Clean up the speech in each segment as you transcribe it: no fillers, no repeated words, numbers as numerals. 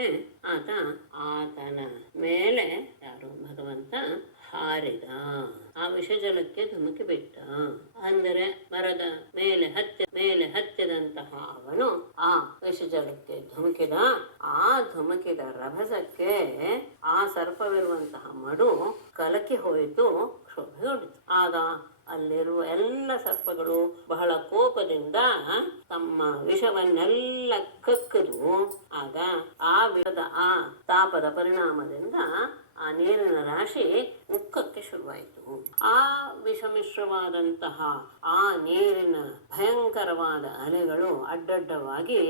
ಜಲಕ್ಕೆ ಆತನ ಮೇಲೆ ಯಾರು ಭಗವಂತ ಹಾರಿದ. ಆ ವಿಷಜಲಕ್ಕೆ ಧುಮುಕಿ ಬಿಟ್ಟ. ಅಂದರೆ ಮರದ ಮೇಲೆ ಹತ್ತಿದಂತಹ ಅವನು ಆ ವಿಷಜಲಕ್ಕೆ ಧುಮುಕಿದ. ಆ ಧುಮುಕಿದ ರಭಸಕ್ಕೆ ಆ ಸರ್ಪವಿರುವಂತಹ ಮಡು ಕಲಕಿ ಹೋಯಿತು, ಕ್ಷೋಭೆಗೊಂಡಿತು. ಆಗ ಅಲ್ಲಿರುವ ಎಲ್ಲ ಸರ್ಪಗಳು ಬಹಳ ಕೋಪದಿಂದ ತಮ್ಮ ವಿಷವನ್ನೆಲ್ಲ ಕಕ್ಕದು. ಆಗ ಆ ವಿಷದ ಆ ತಾಪದ ಪರಿಣಾಮದಿಂದ ಆ ನೀರಿನ ರಾಶಿ ಉಕ್ಕಕ್ಕೆ ಶುರುವಾಯಿತು. ಆ ವಿಷಮಿಶ್ರವಾದಂತಹ ಆ ನೀರಿನ ಭಯಂಕರವಾದ ಅಲೆಗಳು ಅಡ್ಡಡ್ಡವಾಗಿ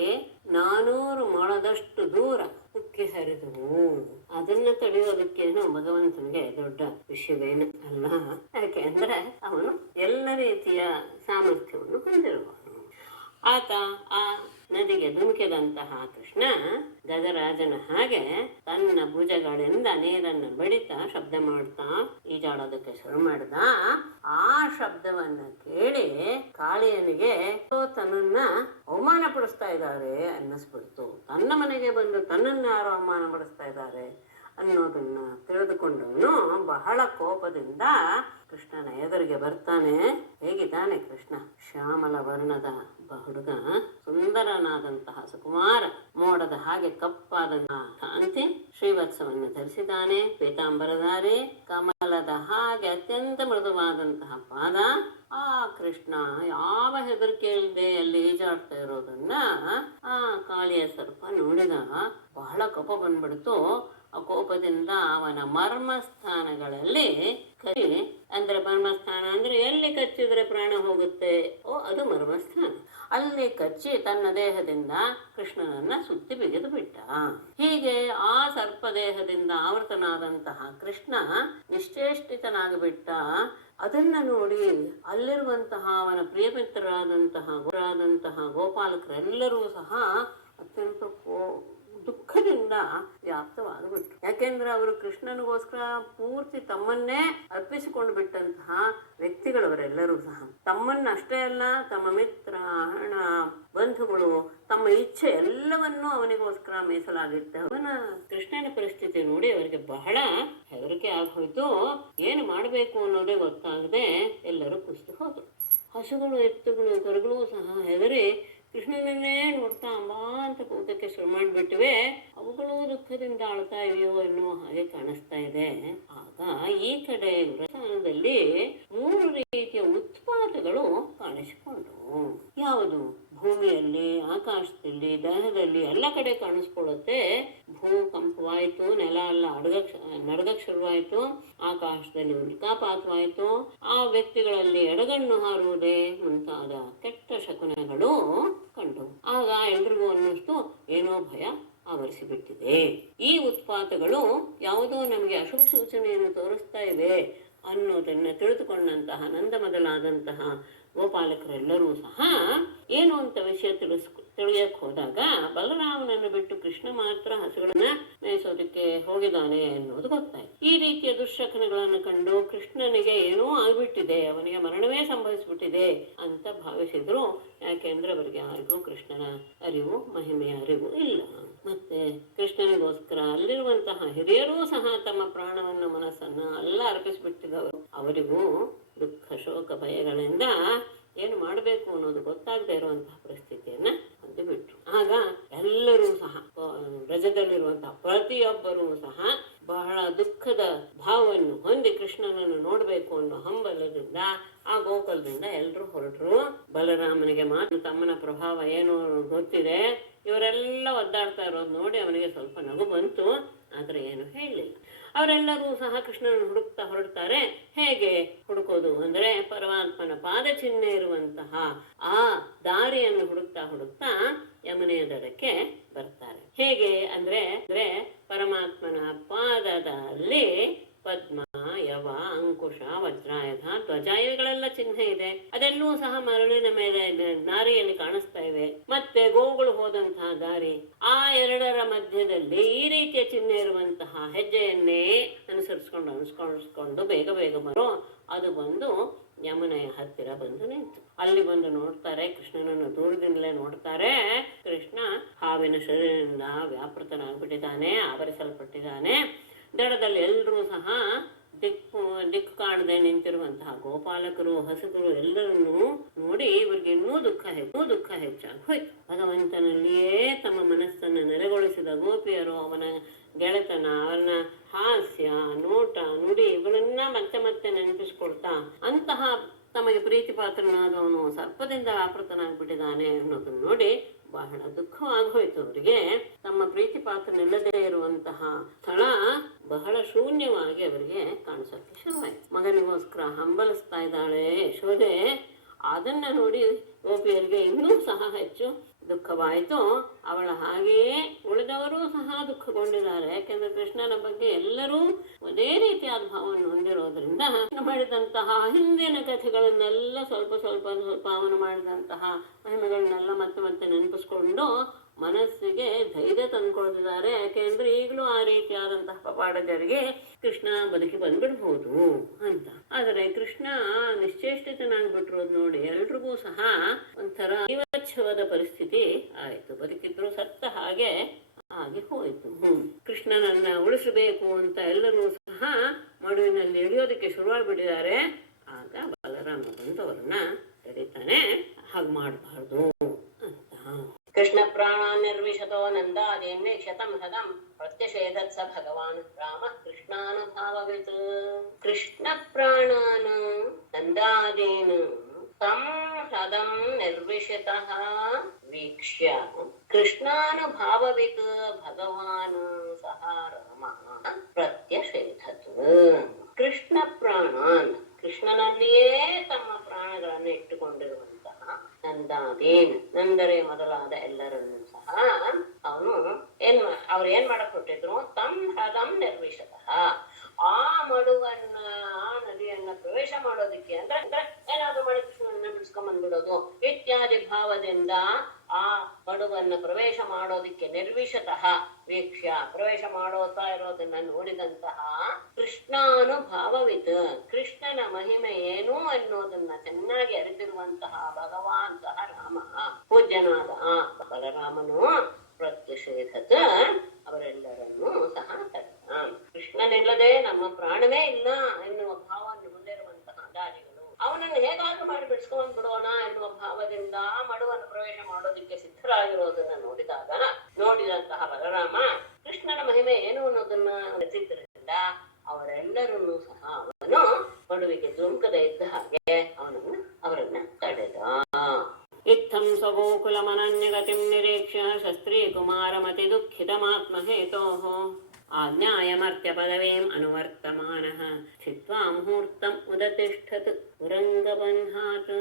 400 ಮೊಳದಷ್ಟು ದೂರ ಉಕ್ಕಿ ಹರಿದವು. ಅದನ್ನ ತಡೆಯೋದಕ್ಕೇನು ಭಗವಂತನಿಗೆ ದೊಡ್ಡ ವಿಷಯವೇನು ಅಲ್ಲ. ಯಾಕೆ ಅಂದ್ರೆ ಅವನು ಎಲ್ಲ ರೀತಿಯ ಸಾಮರ್ಥ್ಯವನ್ನು ಹೊಂದಿರುವನು. ಆತ ಆ ನದಿಗೆ ಧುಮುಕಿದಂತಹ ಕೃಷ್ಣ ಗಜರಾಜನ ಹಾಗೆ ತನ್ನ ಭುಜಗಳಿಂದ ನೀರನ್ನು ಬಡಿತಾ ಶಬ್ದ ಮಾಡ್ತಾ ಈಜಾಡೋದಕ್ಕೆ ಶುರು ಮಾಡಿದ. ಆ ಶಬ್ದವನ್ನ ಕೇಳಿ ಕಾಳಿಯನಿಗೆ ತನ್ನನ್ನ ಅವಮಾನ ಪಡಿಸ್ತಾ ಇದ್ದಾರೆ ಅನ್ನಿಸ್ಬಿಡ್ತು. ತನ್ನ ಮನೆಗೆ ಬಂದು ತನ್ನನ್ನು ಯಾರು ಅವಮಾನ ಪಡಿಸ್ತಾ ಇದ್ದಾರೆ ಅನ್ನೋದನ್ನ ತಿಳಿದುಕೊಂಡವನು ಬಹಳ ಕೋಪದಿಂದ ಕೃಷ್ಣನ ಎದುರಿಗೆ ಬರ್ತಾನೆ. ಹೇಗಿದ್ದಾನೆ ಕೃಷ್ಣ? ಶ್ಯಾಮಲ ವರ್ಣದ ಹುಡುಗ, ಸುಂದರನಾದಂತಹ ಸುಕುಮಾರ, ಮೋಡದ ಹಾಗೆ ಕಪ್ಪಾದಂತಹ ಕಾಂತಿ, ಶ್ರೀವತ್ಸವನ್ನು ಧರಿಸಿದ್ದಾನೆ, ಪೀತಾಂಬರಧಾರಿ, ಕಮಲದ ಹಾಗೆ ಅತ್ಯಂತ ಮೃದುವಾದಂತಹ ಪಾದ. ಆ ಕೃಷ್ಣ ಯಾವ ಹೆದರಿಕೆ ಇಲ್ಲದೆ ಅಲ್ಲಿ ಈಜಾಡ್ತಾ ಇರೋದನ್ನ ಆ ಕಾಳಿಯ ಸರ್ಪ ನೋಡಿದ. ಬಹಳ ಕೋಪ ಬಂದ್ಬಿಡ್ತು. ಆ ಕೋಪದಿಂದ ಅವನ ಮರ್ಮಸ್ಥಾನಗಳಲ್ಲಿ ಅಂದ್ರೆ ಮರ್ಮಸ್ಥಾನ ಅಂದ್ರೆ ಎಲ್ಲಿ ಕಚ್ಚಿದ್ರೆ ಪ್ರಾಣ ಹೋಗುತ್ತೆ, ಅದು ಮರ್ಮಸ್ಥಾನ. ಅಲ್ಲಿ ಕಚ್ಚಿ ತನ್ನ ದೇಹದಿಂದ ಕೃಷ್ಣನನ್ನ ಸುತ್ತಿ ಬಿಗಿದು ಬಿಟ್ಟ. ಹೀಗೆ ಆ ಸರ್ಪ ದೇಹದಿಂದ ಆವೃತನಾದಂತಹ ಕೃಷ್ಣ ನಿಶ್ಚೇಷ್ಟಿತನಾಗಿಬಿಟ್ಟ. ಅದನ್ನ ನೋಡಿ ಅಲ್ಲಿರುವಂತಹ ಅವನ ಪ್ರಿಯಮಿತ್ರರಾದಂತಹ ಗೋಪಾಲಕರೆಲ್ಲರೂ ಸಹ ಅತ್ಯಂತ ದುಃಖದಿಂದ ವ್ಯಾಪ್ತವಾಗ್ಬಿಟ್ರು. ಯಾಕೆಂದ್ರೆ ಅವರು ಕೃಷ್ಣನಿಗೋಸ್ಕರ ಪೂರ್ತಿ ತಮ್ಮನ್ನೇ ಅರ್ಪಿಸಿಕೊಂಡು ಬಿಟ್ಟಂತಹ ವ್ಯಕ್ತಿಗಳವರೆಲ್ಲರೂ ಸಹ. ತಮ್ಮನ್ನ ಅಷ್ಟೇ ಅಲ್ಲ, ತಮ್ಮ ಮಿತ್ರ, ಹಣ, ಬಂಧುಗಳು, ತಮ್ಮ ಇಚ್ಛೆ ಎಲ್ಲವನ್ನೂ ಅವನಿಗೋಸ್ಕರ ಮೀಸಲಾಗಿತ್ತೆ. ಅವನ ಕೃಷ್ಣನ ಪರಿಸ್ಥಿತಿ ನೋಡಿ ಅವರಿಗೆ ಬಹಳ ಹೆದರಿಕೆ ಆಗೋಯ್ತು. ಏನು ಮಾಡಬೇಕು ಅನ್ನೋದೇ ಗೊತ್ತಾಗದೆ ಎಲ್ಲರೂ ಕುಸಿದು ಹೋದ್ರು. ಹಸುಗಳು, ಎತ್ತುಗಳು, ಕರುಗಳು ಸಹ ಹೆದರಿ ಕೃಷ್ಣನನ್ನೇ ನೋಡ್ತಾ ಅಂಬಾ ಅಂತ ಕೂತಕ್ಕೆ ಶುರು ಮಾಡಿಬಿಟ್ಟಿವೆ. ಅವುಗಳು ದುಃಖದಿಂದ ಆಳ್ತಾ ಇವೆಯೋ ಎನ್ನುವ ಹಾಗೆ ಕಾಣಿಸ್ತಾ ಇದೆ. ಆಗ ಈ ಕಡೆ ವ್ರತಾನದಲ್ಲಿ 3 ರೀತಿಯ ಉತ್ಪಾತಗಳು ಕಾಣಿಸಿಕೊಂಡವು. ಯಾವುದು? ಭೂಮಿಯಲ್ಲಿ, ಆಕಾಶದಲ್ಲಿ, ದೇಹದಲ್ಲಿ ಎಲ್ಲ ಕಡೆ ಕಾಣಿಸ್ಕೊಳ್ಳುತ್ತೆ. ಭೂಕಂಪವಾಯಿತು, ನೆಲ ಎಲ್ಲ ನಡಗಕ್ಕೆ ಶುರುವಾಯಿತು, ಆಕಾಶದಲ್ಲಿ ಉಲ್ಕಾಪಾತವಾಯಿತು, ಆ ವ್ಯಕ್ತಿಗಳಲ್ಲಿ ಎಡಗಣ್ಣು ಹಾರುವುದೇ ಮುಂತಾದ ಕೆಟ್ಟ ಶಕುನಗಳು ಕಂಡು. ಆಗ ಎಲ್ರಿಗೂ ಅನ್ನಿಸ್ತು ಏನೋ ಭಯ ಆವರಿಸಿಬಿಟ್ಟಿದೆ. ಈ ಉತ್ಪಾತಗಳು ಯಾವುದೋ ನಮಗೆ ಅಶುಭ ಸೂಚನೆಯನ್ನು ತೋರಿಸ್ತಾ ಇವೆ ಅನ್ನೋದನ್ನು ತಿಳಿದುಕೊಂಡಂತಹ ನಂದ ಮೊದಲಾದಂತಹ ಗೋಪಾಲಕರೆಲ್ಲರೂ ಸಹ ಏನು ಅಂತ ವಿಷಯ ತಿಳಿಯಕ್ಕೆ ಹೋದಾಗ ಬಲರಾಮನನ್ನು ಬಿಟ್ಟು ಕೃಷ್ಣ ಮಾತ್ರ ಹಸುಗಳನ್ನ ಮೇಯಿಸೋದಕ್ಕೆ ಹೋಗಿದ್ದಾನೆ ಅನ್ನೋದು ಗೊತ್ತಾಯ್ತು. ಈ ರೀತಿಯ ದುಶ್ಶಕನಗಳನ್ನು ಕಂಡು ಕೃಷ್ಣನಿಗೆ ಏನೋ ಆಗ್ಬಿಟ್ಟಿದೆ, ಅವನಿಗೆ ಮರಣವೇ ಸಂಭವಿಸ್ಬಿಟ್ಟಿದೆ ಅಂತ ಭಾವಿಸಿದ್ರು. ಯಾಕೆಂದ್ರೆ ಅವರಿಗೆ ಯಾರಿಗೂ ಕೃಷ್ಣನ ಅರಿವು, ಮಹಿಮೆಯ ಅರಿವು ಇಲ್ಲ. ಮತ್ತೆ ಕೃಷ್ಣನಿಗೋಸ್ಕರ ಅಲ್ಲಿರುವಂತಹ ಹಿರಿಯರೂ ಸಹ ತಮ್ಮ ಪ್ರಾಣವನ್ನು, ಮನಸ್ಸನ್ನ ಎಲ್ಲ ಅರ್ಪಿಸ್ಬಿಟ್ಟಿದವರು. ಅವರಿಗೂ ದುಃಖ, ಶೋಕ, ಭಯಗಳಿಂದ ಏನು ಮಾಡಬೇಕು ಅನ್ನೋದು ಗೊತ್ತಾಗದೇ ಇರುವಂತಹ ಪರಿಸ್ಥಿತಿಯನ್ನ ಹೊಂದಿಬಿಟ್ರು. ಆಗ ಎಲ್ಲರೂ ಸಹ ವ್ರಜದಲ್ಲಿರುವಂತಹ ಪ್ರತಿಯೊಬ್ಬರೂ ಸಹ ಬಹಳ ದುಃಖದ ಭಾವವನ್ನು ಹೊಂದಿ ಕೃಷ್ಣನನ್ನು ನೋಡಬೇಕು ಅನ್ನೋ ಹಂಬಲದಿಂದ ಆ ಗೋಕುಲದಿಂದ ಎಲ್ಲರೂ ಹೊರಟರು. ಬಲರಾಮನಿಗೆ ಮಾತ್ರ ತಮ್ಮನ ಪ್ರಭಾವ ಏನು ಗೊತ್ತಿದೆ. ಇವರೆಲ್ಲ ಒದ್ದಾಡ್ತಾ ಇರೋದು ನೋಡಿ ಅವನಿಗೆ ಸ್ವಲ್ಪ ನಗು ಬಂತು, ಆದ್ರೆ ಏನು ಹೇಳಲಿಲ್ಲ. ಅವರೆಲ್ಲರೂ ಸಹ ಕೃಷ್ಣನ ಹುಡುಕ್ತಾ ಹೊರಡ್ತಾರೆ. ಹೇಗೆ ಹುಡುಕೋದು ಅಂದ್ರೆ ಪರಮಾತ್ಮನ ಪಾದಚಿಹ್ನೆ ಇರುವಂತಹ ಆ ದಾರಿಯನ್ನು ಹುಡುಕ್ತಾ ಯಮುನೆಯ ದಡಕ್ಕೆ ಬರ್ತಾರೆ. ಹೇಗೆ ಅಂದ್ರೆ ಪರಮಾತ್ಮನ ಪಾದದಲ್ಲಿ ಪದ್ಮ, ಯವ, ಅಂಕುಶ, ವಜ್ರಾಯುಧ, ಧ್ವಜ ಇವುಗಳೆಲ್ಲ ಚಿಹ್ನೆ ಇದೆ. ಅದೆಲ್ಲೂ ಸಹ ಮರಳಿನ ಮೇಲೆ ದಾರಿಯಲ್ಲಿ ಕಾಣಿಸ್ತಾ ಇವೆ. ಮತ್ತೆ ಗೋವುಗಳು ಹೋದಂತಹ ದಾರಿ, ಆ ಎರಡರ ಮಧ್ಯದಲ್ಲಿ ಈ ರೀತಿಯ ಚಿಹ್ನೆ ಇರುವಂತಹ ಹೆಜ್ಜೆಯನ್ನೇ ಅನುಸರಿಸ್ಕೊಂಡು ಬೇಗ ಬರೋ ಅದು ಬಂದು ಯಮುನೆಯ ಹತ್ತಿರ ಬಂದು ನಿಂತು. ಅಲ್ಲಿ ಬಂದು ನೋಡ್ತಾರೆ, ಕೃಷ್ಣನನ್ನು ದೂರದಿಂದಲೇ ನೋಡ್ತಾರೆ. ಕೃಷ್ಣ ಹಾವಿನ ಶರೀರದಿಂದ ವ್ಯಾಪೃತನಾಗ್ಬಿಟ್ಟಿದ್ದಾನೆ, ಆವರಿಸಲ್ಪಟ್ಟಿದ್ದಾನೆ. ದಡದಲ್ಲಿ ಎಲ್ಲರೂ ಸಹ ದಿಕ್ಕು ಕಾಣದೆ ನಿಂತಿರುವಂತಹ ಗೋಪಾಲಕರು, ಹಸುಕರು ಎಲ್ಲರನ್ನೂ ನೋಡಿ ಇವರಿಗೆ ಇನ್ನೂ ದುಃಖ ಹೆಚ್ಚಾಗಿ ಹೋಯ್ತು. ಭಗವಂತನಲ್ಲಿಯೇ ತಮ್ಮ ಮನಸ್ಸನ್ನು ನೆಲೆಗೊಳಿಸಿದ ಗೋಪಿಯರು ಅವನ ಗೆಳೆತನ, ಅವನ ಹಾಸ್ಯ, ನೋಟ, ನುಡಿ ಇವುಗಳನ್ನ ಮತ್ತೆ ಮತ್ತೆ ನೆನಪಿಸ್ಕೊಳ್ತಾ ಅಂತಹ ತಮಗೆ ಪ್ರೀತಿ ಪಾತ್ರನಾದವನು ಸರ್ಪದಿಂದ ವ್ಯಾಪೃತನಾಗ್ಬಿಟ್ಟಿದ್ದಾನೆ ಅನ್ನೋದನ್ನು ನೋಡಿ ಬಹಳ ದುಃಖವಾಗಿ ಹೋಯ್ತು ಅವರಿಗೆ. ತಮ್ಮ ಪ್ರೀತಿ ಪಾತ್ರನಿಲ್ಲದೆ ಇರುವಂತಹ ಸ್ಥಳ ಬಹಳ ಶೂನ್ಯವಾಗಿ ಅವರಿಗೆ ಕಾಣಿಸೋಕ್ಕೆ ಶುರುವಾಯಿತು. ಮಗನಿಗೋಸ್ಕರ ಹಂಬಲಿಸ್ತಾ ಇದ್ದಾಳೆ ಯಶೋದೆ. ಅದನ್ನ ನೋಡಿ ಗೋಪಿಯರಿಗೆ ಇನ್ನೂ ಸಹ ಹೆಚ್ಚು ದುಃಖವಾಯಿತು. ಅವಳ ಹಾಗೆಯೇ ಉಳಿದವರೂ ಸಹ ದುಃಖಗೊಂಡಿದ್ದಾರೆ. ಯಾಕೆಂದ್ರೆ ಕೃಷ್ಣನ ಬಗ್ಗೆ ಎಲ್ಲರೂ ಒಂದೇ ರೀತಿಯಾದ ಭಾವವನ್ನು ಹೊಂದಿರೋದ್ರಿಂದ ಮಾಡಿದಂತಹ ಹಿಂದಿನ ಕಥೆಗಳನ್ನೆಲ್ಲ ಸ್ವಲ್ಪ ಅವನು ಮಾಡಿದಂತಹ ಮಹಿಮೆಗಳನ್ನೆಲ್ಲ ಮತ್ತೆ ಮತ್ತೆ ನೆನಪಿಸ್ಕೊಂಡು ಮನಸ್ಸಿಗೆ ಧೈರ್ಯ ತಂದ್ಕೊಳ್ತಿದ್ದಾರೆ. ಯಾಕೆಂದ್ರೆ ಈಗಲೂ ಆ ರೀತಿಯಾದಂತಹ ಪವಾಡಜರಿಗೆ ಕೃಷ್ಣ ಬದುಕಿ ಬಂದ್ಬಿಡ್ಬಹುದು ಅಂತ. ಆದರೆ ಕೃಷ್ಣ ನಿಶ್ಚೇಷ್ಟಿತನಾಗ್ಬಿಟ್ಟಿರೋದು ನೋಡಿ ಎಲ್ರಿಗೂ ಸಹ ಒಂಥರ ಜೀವಚ್ಛವದ ಪರಿಸ್ಥಿತಿ ಆಯಿತು. ಬದುಕಿದ್ರು ಸತ್ತ ಹಾಗೆ ಆಗಿ ಹೋಯಿತು. ಕೃಷ್ಣನನ್ನ ಉಳಿಸಬೇಕು ಅಂತ ಎಲ್ಲರೂ ಸಹ ಮಡುವಿನಲ್ಲಿ ಇಳಿಯೋದಕ್ಕೆ ಶುರುವಾಗ್ಬಿಟ್ಟಿದ್ದಾರೆ. ಆಗ ಬಲರಾಮ ಬಂದು ಅವ್ರನ್ನ ತಡೀತಾನೆ, ಹಾಗೆ ಮಾಡಬಾರ್ದು ಅಂತ. ಕೃಷ್ಣ ಪ್ರಾಣ ನಿರ್ವಿಶತೋ ನಂದಾದೇನ್ವೇಕ್ಷತಂ ಹದಂ ಪ್ರತ್ಯಷೇಧತ್ ಸ ಭಗವಾನ್ ರಾಮ ಕೃಷ್ಣಾನುಭಾವವಿತ್. ಕೃಷ್ಣ ಪ್ರಾಣಾನ ನಂದಾದೇನ ತಂ ಹದಂ ನಿರ್ವಿಶತಃ ವೀಕ್ಷ್ಯ ಕೃಷ್ಣಾನುಭಾವವಿತ್ ಭಗವಾನ್ ಸಹ ರಾಮ ಪ್ರತ್ಯಷೇಧತ್. ಕೃಷ್ಣ ಪ್ರಾಣಾನ್, ಕೃಷ್ಣನಲ್ಲಿಯೇ ತಮ್ಮ ಪ್ರಾಣಗಳನ್ನು ಇಟ್ಟುಕೊಂಡಿರುವಂತಹ ನಂದಾದೇನ್, ನಂದರೆ ಮೊದಲಾದ ಎಲ್ಲರನ್ನೂ ಸಹ ಅವ್ರು ಏನ್ ಮಾಡಕ್ ಹೊಟ್ಟಿದ್ರು, ತಂ ಹದಂ ನಿರ್ವಿಶತಃ, ಆ ಮಡುವನ್ನ, ಆ ನದಿಯನ್ನ ಪ್ರವೇಶ ಮಾಡೋದಿಕ್ಕೆ ಅಂದ್ರೆ ಏನಾದ್ರು ಮಾಡಿ ಕೃಷ್ಣನನ್ನ ಬಿಡಿಸ್ಕೊಂಡ್ಬಂದ್ಬಿಡೋದು ಇತ್ಯಾದಿ ಭಾವದಿಂದ ಆ ಮಡುವನ್ನ ಪ್ರವೇಶ ಮಾಡೋದಿಕ್ಕೆ ನಿರ್ವಿಶತಃ ವೀಕ್ಷ್ಯ, ಪ್ರವೇಶ ಮಾಡೋತಾ ಇರೋದನ್ನ ನೋಡಿದಂತಹ ಕೃಷ್ಣಾನುಭಾವವಿತ್, ಕೃಷ್ಣನ ಮಹಿಮೆ ಏನು ಅನ್ನೋದನ್ನ ಚೆನ್ನಾಗಿ ಅರಿತಿರುವಂತಹ ಭಗವಾನ್ ಸಹ ರಾಮ, ಪೂಜ್ಯನಾದ ಆ ಬಲರಾಮನು ಪ್ರತ್ಯಷೇಧತ್, ಅವರೆಲ್ಲರನ್ನೂ ಸಹ ತಡೆದ. ಕೃಷ್ಣನಿಲ್ಲದೆ ನಮ್ಮ ಪ್ರಾಣವೇ ಇಲ್ಲ ಎನ್ನುವ ಭಾವವನ್ನು ಹೊಂದಿರುವಂತಹ ದಾರಿಗಳು ಅವನನ್ನು ಹೇಗಾದ್ರೂ ಮಾಡಿ ಬಿಡಿಸ್ಕೊಂಡ್ ಬಿಡೋಣ ಎನ್ನುವ ಭಾವದಿಂದ ಮಡುವನ್ನು ಪ್ರವೇಶ ಮಾಡೋದಿಕ್ಕೆ ಸಿದ್ಧರಾಗಿರೋದನ್ನ ನೋಡಿದಂತಹ ಬಲರಾಮ ಕೃಷ್ಣನ ಮಹಿಮೆ ಏನು ಅನ್ನೋದನ್ನ ರಚಿದ್ದರಿಂದ ಅವರೆಲ್ಲರನ್ನೂ ಸಹ ಅವನು ಮಡುವಿಗೆ ಧುಮುಕದ ಇದ್ದ ಹಾಗೆ ಅವರನ್ನ ತಡೆದ. ಇತ್ತಂ ಸ್ವಗೋಕುಲಮನನ್ಯಗತಿಂ ನಿರೀಕ್ಷ್ಯ ಶಸ್ತ್ರೀ ಕುಮಾರಮತಿ ದುಃಖಿತಮಾತ್ಮಹೇತೋಃ ಆಜ್ಞಾಯಮರ್ತ್ಯ ಪದವೀಂ ಅನುವರ್ತಮಾನಃ ಸ್ಥಿತ್ವಾ ಮುಹೂರ್ತಂ ಉದತಿಷ್ಠತ್ ಉರಂಗಬಂಧಾತ್.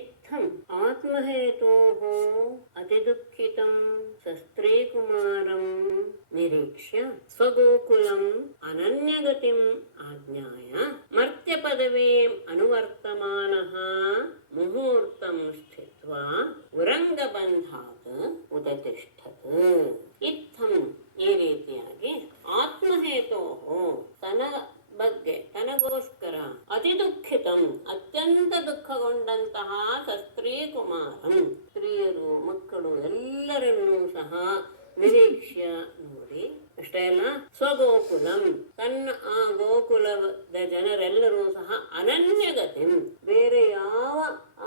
ಇತ್ತಂ ಆತ್ಮಹೇತೋಃ ಅತಿದುಃಖಿತಂ ಶಸ್ತ್ರೀಕುಮಾರಂ ನಿರೀಕ್ಷ್ಯ ಸ್ವಗೋಕುಲಂ ಅನನ್ಯಗತಿಂ ಆಜ್ಞಾಯ ಮರ್ತ್ಯ ಪದವೀಂ ಅನುವರ್ತಮಾನಃ ಮುಹೂರ್ತಂ ಸ್ಥಿತ್ವಾ ಉರಂಗಬಂಧಾತ್ ಉದತಿಷ್ಠತ್. ಇತ್ತಂ, ಈ ರೀತಿಯಾಗಿ ಆತ್ಮಹೇತೋ, ತನ್ನ ಬಗ್ಗೆ ತನಗೋಸ್ಕರ ಅತಿ ದುಃಖಿತಂ, ಅತ್ಯಂತ ದುಃಖಗೊಂಡಂತಹ ಸಸ್ತ್ರೀ ಕುಮಾರಂ, ಸ್ತ್ರೀಯರು ಮಕ್ಕಳು ಎಲ್ಲರನ್ನೂ ಸಹ ನಿರೀಕ್ಷ್ಯ ನೋಡಿ, ಅಷ್ಟೇ ಅಲ್ಲ ಸ್ವಗೋಕುಲಂ, ತನ್ನ ಆ ಗೋಕುಲದ ಜನರೆಲ್ಲರೂ ಸಹ ಅನನ್ಯಗತಿಂ, ಬೇರೆ ಯಾವ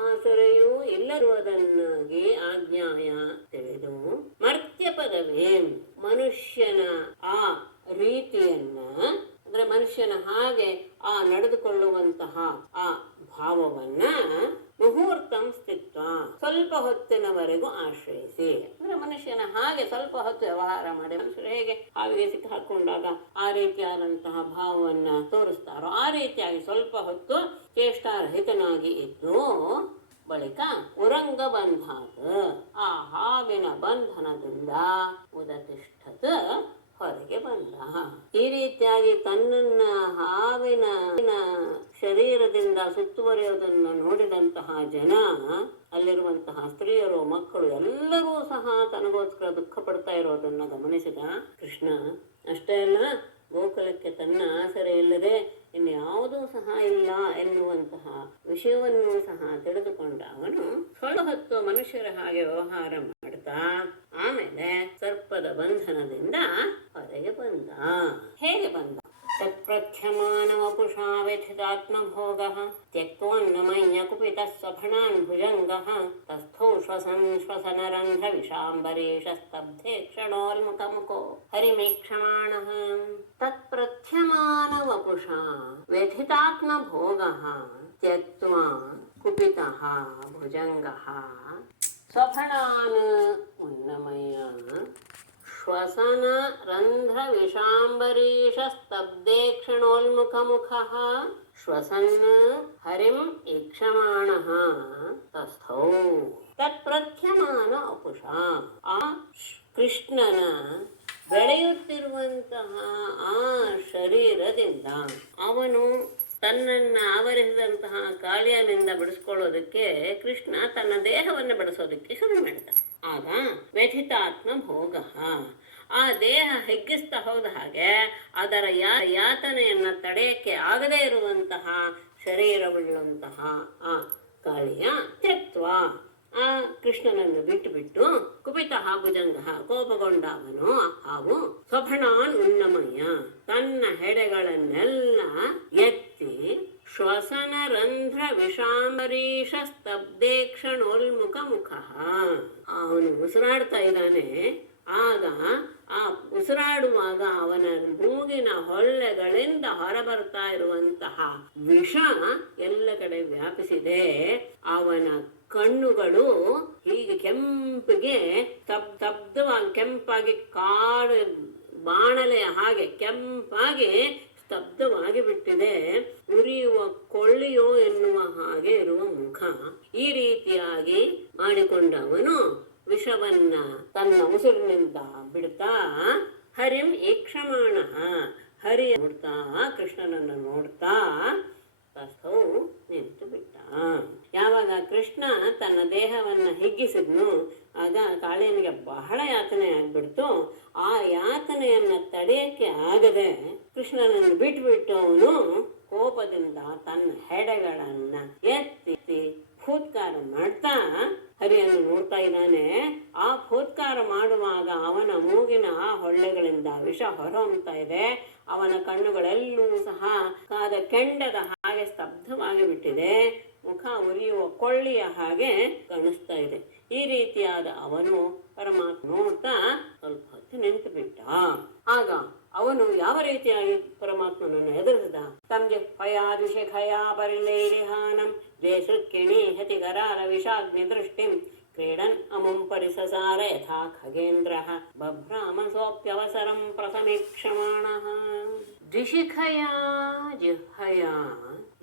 ಆಸರೆಯೂ ಇಲ್ಲದಿರುವುದನ್ನಾಗಿ ಆಜ್ಞಾಯ ತಿಳಿದು ಮರ್ತ್ಯ ಪದವೀಂ, ಮನುಷ್ಯನ ಆ ರೀತಿಯನ್ನ, ಅಂದ್ರೆ ಮನುಷ್ಯನ ಹಾಗೆ ಆ ನಡೆದುಕೊಳ್ಳುವಂತಹ ಆ ಭಾವವನ್ನ ಮುಹೂರ್ತಂ ಸ್ಥಿತ್ವ, ಸ್ವಲ್ಪ ಹೊತ್ತಿನವರೆಗೂ ಆಶ್ರಯಿಸಿ, ಅಂದ್ರೆ ಮನುಷ್ಯನ ಹಾಗೆ ಸ್ವಲ್ಪ ಹೊತ್ತು ವ್ಯವಹಾರ ಮಾಡಿ, ಮನುಷ್ಯರು ಹೇಗೆ ಹಾವಿಗೆ ಸಿಕ್ಕ ಹಾಕೊಂಡಾಗ ಆ ರೀತಿಯಾದಂತಹ ಭಾವವನ್ನ ತೋರಿಸ್ತಾರೋ ಆ ರೀತಿಯಾಗಿ ಸ್ವಲ್ಪ ಹೊತ್ತು ಚೇಷ್ಟಾರಹಿತನಾಗಿ ಇದ್ದು ಬಳಿಕ ಉರಂಗ ಬಂಧಾತ್, ಆ ಹಾವಿನ ಬಂಧನದಿಂದ ಉದತಿಷ್ಠತ್, ಹೊರಗೆ ಬಂದ. ಈ ರೀತಿಯಾಗಿ ತನ್ನನ್ನ ಹಾವಿನ ಶರೀರದಿಂದ ಸುತ್ತುವರಿಯೋದನ್ನು ನೋಡಿದಂತಹ ಜನ, ಅಲ್ಲಿರುವಂತಹ ಸ್ತ್ರೀಯರು ಮಕ್ಕಳು ಎಲ್ಲರೂ ಸಹ ತನಗೋಸ್ಕರ ದುಃಖ ಪಡ್ತಾ ಇರೋದನ್ನ ಗಮನಿಸಿದ ಕೃಷ್ಣ. ಅಷ್ಟೇ ಅಲ್ಲ, ಗೋಕುಲಕ್ಕೆ ತನ್ನ ಆಸರೆ ಇಲ್ಲದೆ ಇನ್ಯಾವುದೂ ಸಹ ಇಲ್ಲ ಎನ್ನುವಂತಹ ವಿಷಯವನ್ನೂ ಸಹ ತಿಳಿದುಕೊಂಡ ಅವನು ಸೊಳ್ಳು ಹತ್ತುವ ಮನುಷ್ಯರ ಹಾಗೆ ವ್ಯವಹಾರ ಮಾಡ್ತಾ ಆಮೇಲೆ ಸರ್ಪದ ಬಂಧನದಿಂದ ಹೊರಗೆ ಬಂದ. ಹೇಗೆ ಬಂದ? ತತ್ಪ್ರಥ್ಯಮಾನವಪುಷಾ ವ್ಯಥಿತಾತ್ಮಭೋಗಃ ತ್ಯಕ್ತ್ವಾನ್ನಮಯ್ಯ ಕುಪಿತಃ ಸ್ವಫಣಾನ್ ಭುಜಂಗಃ ತಸ್ಥೋ ಶ್ವಸನ್ ಶ್ವಸನರಂಧ್ರ ವಿಷಾಂಬರೀಷಸ್ತಬ್ಧೇ ಕ್ಷಣೋಲ್ಮುಖಮುಖೋ ಹರಿಮೇಕ್ಷಮಾಣಃ. ತತ್ಪ್ರಥ್ಯಮಾನವಪುಷಾ ವ್ಯಥಿತಾತ್ಮಭೋಗಃ ತ್ಯಕ್ತ್ವಾ ಕುಪಿತಃ ಭುಜಂಗಃ ಸ್ವಫಣಾನ್ ಉನ್ನಮಯ್ಯ ಶ್ವಸನ ರಂಧ್ರ ವಿಷಾಂಬರೀಷ ಸ್ತಬ್ಧೇ ಕ್ಷಣೋಲ್ಮುಖಮುಖಃ ಶ್ವಸನ್ ಹರಿಂ ಈಕ್ಷಮಾಣಃ ತಸ್ಥೌ. ತತ್ಪ್ರಥ್ಯಮಾನ ಅಪುಷ, ಆ ಕೃಷ್ಣನ ಬೆಳೆಯುತ್ತಿರುವಂತಹ ಆ ಶರೀರದಿಂದ ಅವನು ತನ್ನನ್ನು ಆವರಿಸಿದಂತಹ ಕಾಳಿಯನಿಂದ ಬಿಡಿಸ್ಕೊಳ್ಳೋದಕ್ಕೆ ಕೃಷ್ಣ ತನ್ನ ದೇಹವನ್ನು ಬಿಡಿಸೋದಕ್ಕೆ ಶುರು ಮಾಡಿದ. ಆಗ ವ್ಯಥಿತಾತ್ಮ ಭೋಗ, ಆ ದೇಹ ಹೆಗ್ಗಿಸ್ತಾ ಹೋದ ಹಾಗೆ ಅದರ ಯಾತನೆಯನ್ನು ತಡೆಯಕ್ಕೆ ಆಗದೇ ಇರುವಂತಹ ಶರೀರವುಳ್ಳಂತಹ ಆ ಕಾಳಿಯ ತ್ಯಕ್ತ್ವ, ಆ ಕೃಷ್ಣನನ್ನು ಬಿಟ್ಟು ಕುಪಿತಃ ಭುಜಂಗ, ಕೋಪಗೊಂಡ ಅವನು ಹಾವು ಸ್ವಫಣಾನ್ ಉನ್ನಮಯ್ಯ, ತನ್ನ ಹೆಡೆಗಳನ್ನೆಲ್ಲ ಎತ್ತಿ ಶ್ವಸನ ರಂಧ್ರ ವಿಷಾಂಬರೀಷ ಸ್ತಬ್ಧೇ ಕ್ಷಣೋಲ್ಮುಖ ಮುಖ, ಅವನು ಉಸಿರಾಡ್ತಾ ಇದ್ದಾನೆ. ಆಗ ಆ ಉಸಿರಾಡುವಾಗ ಅವನ ಮೂಗಿನ ಹೊಳ್ಳೆಗಳಿಂದ ಹೊರಬರ್ತಾ ಇರುವಂತಹ ವಿಷ ಎಲ್ಲ ಕಡೆ ವ್ಯಾಪಿಸಿದೆ. ಅವನ ಕಣ್ಣುಗಳು ಹೀಗೆ ಕೆಂಪಿಗೆ ಸ್ತಬ್ಧವಾಗಿ ಕೆಂಪಾಗಿ ಕಾಡು ಬಾಣಲೆಯ ಹಾಗೆ ಕೆಂಪಾಗಿ ಸ್ತಬ್ಧವಾಗಿ ಬಿಟ್ಟಿದೆ. ಉರಿಯುವ ಕೊಳ್ಳಿಯೋ ಎನ್ನುವ ಹಾಗೆ ಇರುವ ಮುಖ. ಈ ರೀತಿಯಾಗಿ ಮಾಡಿಕೊಂಡವನು ವಿಷವನ್ನ ತನ್ನ ಉಸಿರಿನಿಂದ ಬಿಡ್ತಾ ಹರಿಂ ಈಕ್ಷಮಾಣ, ಹರಿ ನೋಡ್ತಾ ಕೃಷ್ಣನನ್ನು ನೋಡ್ತಾ ತಸ್ಥೌ ನಿಂತು ಬಿಟ್ಟ. ಯಾವಾಗ ಕೃಷ್ಣ ತನ್ನ ದೇಹವನ್ನು ಹಿಗ್ಗಿಸಿದ್ನು ಆಗ ಕಾಳಿಯನಿಗೆ ಬಹಳ ಯಾತನೆ ಆಗ್ಬಿಡ್ತು. ಆ ಯಾತನೆಯನ್ನು ತಡೆಯಕ್ಕೆ ಆಗದೆ ಕೃಷ್ಣನನ್ನು ಬಿಟ್ಬಿಟ್ಟು ಅವನು ಕೋಪದಿಂದ ತನ್ನ ಹೆಡೆಗಳನ್ನ ಎತ್ತಿ ಫೂತ್ಕಾರ ಮಾಡ್ತಾ ಹರಿಯನ್ನು ನೋಡ್ತಾ ಇದ್ದಾನೆ. ಆ ಫೂತ್ಕಾರ ಮಾಡುವಾಗ ಅವನ ಮೂಗಿನ ಆ ಹೊಳ್ಳೆಗಳಿಂದ ವಿಷ ಹೊರಹೊಮ್ತಾ ಇದೆ. ಅವನ ಕಣ್ಣುಗಳೆಲ್ಲೂ ಸಹ ಕಾದ ಕೆಂಡದ ಹಾಗೆ ಸ್ತಬ್ಧವಾಗಿ ಬಿಟ್ಟಿದೆ. ಮುಖ ಉರಿಯುವ ಕೊಳ್ಳಿಯ ಹಾಗೆ ಕಾಣಿಸ್ತಾ ಇದೆ. ಈ ರೀತಿಯಾದ ಅವನು ಪರಮಾತ್ಮ ನೋಡ್ತಾ ಸ್ವಲ್ಪ ಹೊತ್ತು ನಿಂತು ಬಿಟ್ಟ. ಆಗ ಅವನು ಯಾವ ರೀತಿಯಾಗಿ ಪರಮಾತ್ಮನನ್ನು ಎದುರಿಸಿದ? ತಮ್ಗೆ ಪಯಾದಿಶೇಖಯ ಪರಿಲೇರಿಹಾನಂ ದ್ವೇಷೃಕ್ಕಿಣಿ ಹತಿಗರಾರ ವಿಷಾಗ್ನಿ ದೃಷ್ಟಿಂ ಕ್ರೀಡನ್ ಅಮುಂ ಪರಿಸಸಾರ ಯಥಾ ಖಗೇಂದ್ರ ಬಭ್ರಾಮ ಸೋಪ್ಯವಸರಂ ಪ್ರಸಮೀಕ್ಷಮಾಣಃ. ದ್ವಿಶಿಖಯಾ ಜಿಹ್ವಯಾ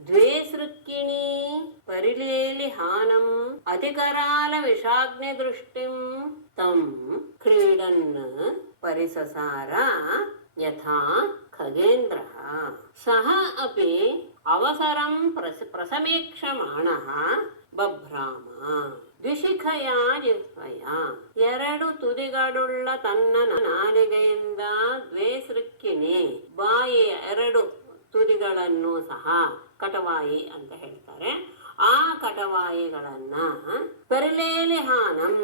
ದ್ವೇಸೃಕ್ಕಿಣಿ ಪರಿಲೇಲಿಹಾನಂ ಅತಿಕರಾಲ ವಿಷಾಗ್ನಿ ದೃಷ್ಟಿಂ ತಂ ಕ್ರೀಡನ್ ಪರಿಸಸಾರ ಯಥಾ ಖಗೇಂದ್ರ ಸಹ ಅಪಿ ಅವಸರಂ ಪ್ರಸಮೀಕ್ಷಮಾಣಃ ಬಭ್ರಾಮ. ದ್ವಿಶಿಖಯಾ ಜಿಹ್ವಯಾ, ಎರಡು ತುದಿಗಳುಳ್ಳ ತನ್ನ ನಾಲಿಗೆಯಿಂದ ದ್ವೇಸೃಕ್ಕಿಣಿ, ಬಾಯಿಯ ಎರಡು ತುದಿಗಳನ್ನು ಸಹ ಕಟವಾಯಿ ಅಂತ ಹೇಳ್ತಾರೆ. ಆ ಕಟವಾಯಿಗಳನ್ನ ಪರಿಲೇಲಿಹಾನಂ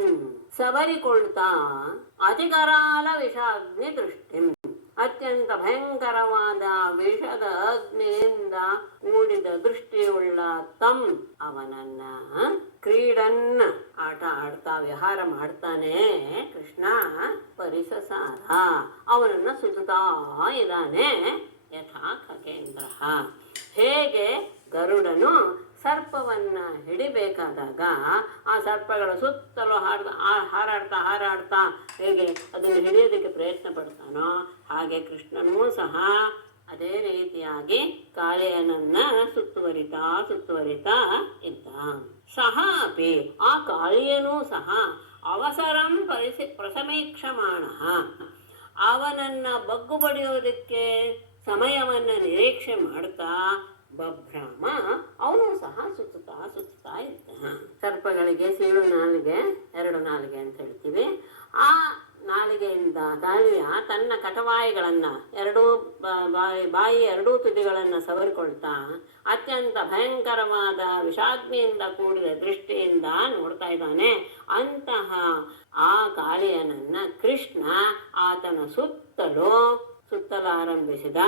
ಸವರಿಕೊಳ್ತಾ ಅತಿಕರಾಲ ವಿಷಾಗ್ನಿ ದೃಷ್ಟಿ, ಅತ್ಯಂತ ಭಯಂಕರವಾದ ವಿಷದ ಅಗ್ನಿಯಿಂದ ಕೂಡಿದ ದೃಷ್ಟಿಯುಳ್ಳ ತಂ ಅವನನ್ನ ಕ್ರೀಡನ್ ಆಟ ಆಡ್ತಾ ವಿಹಾರ ಮಾಡ್ತಾನೆ ಕೃಷ್ಣ. ಪರಿಸಸಾರ ಅವನನ್ನ ಸುತ್ತಾ ಇದ್ದಾನೆ. ಯಥಾ ಖಗೇಂದ್ರ, ಹೇಗೆ ಗರುಡನು ಸರ್ಪವನ್ನ ಹಿಡಿಬೇಕಾದಾಗ ಆ ಸರ್ಪಗಳ ಸುತ್ತಲೂ ಹಾರಾಡ್ತಾ ಹೇಗೆ ಅದನ್ನು ಹಿಡಿಯೋದಕ್ಕೆ ಪ್ರಯತ್ನ ಪಡ್ತಾನೋ ಹಾಗೆ ಕೃಷ್ಣನೂ ಸಹ ಅದೇ ರೀತಿಯಾಗಿ ಕಾಳಿಯನನ್ನ ಸುತ್ತುವರಿತಾ ಇದ್ದ. ಸಹ ಅಪಿ, ಆ ಕಾಳಿಯನೂ ಸಹ ಅವಸರಂ ಪ್ರಸಮೀಕ್ಷಮಾಣ, ಅವನನ್ನ ಬಗ್ಗು ಬಡಿಯೋದಕ್ಕೆ ಸಮಯವನ್ನು ನಿರೀಕ್ಷೆ ಮಾಡ್ತಾ ಬಭ್ರಾಮ ಅವನು ಸಹ ಸುತ್ತುತ್ತಾ ಇದ್ದ. ಸರ್ಪಗಳಿಗೆ ಸೀಳು ನಾಲಿಗೆ, ಎರಡು ನಾಲಿಗೆ ಅಂತ ಹೇಳ್ತೀವಿ. ಆ ನಾಲಿಗೆಯಿಂದ ಗಾಳಿಯ ತನ್ನ ಕಟವಾಯಿಗಳನ್ನು ಎರಡೂ ಬಾಯಿ ಎರಡೂ ತುದಿಗಳನ್ನು ಸವರಿಕೊಳ್ತಾ ಅತ್ಯಂತ ಭಯಂಕರವಾದ ವಿಷಾಗ್ನಿಯಿಂದ ಕೂಡಿದ ದೃಷ್ಟಿಯಿಂದ ನೋಡ್ತಾ ಇದ್ದಾನೆ. ಅಂತಹ ಆ ಕಾಳಿಯನನ್ನ ಕೃಷ್ಣ ಆತನ ಸುತ್ತಲಾರಂಭಿಸಿದ.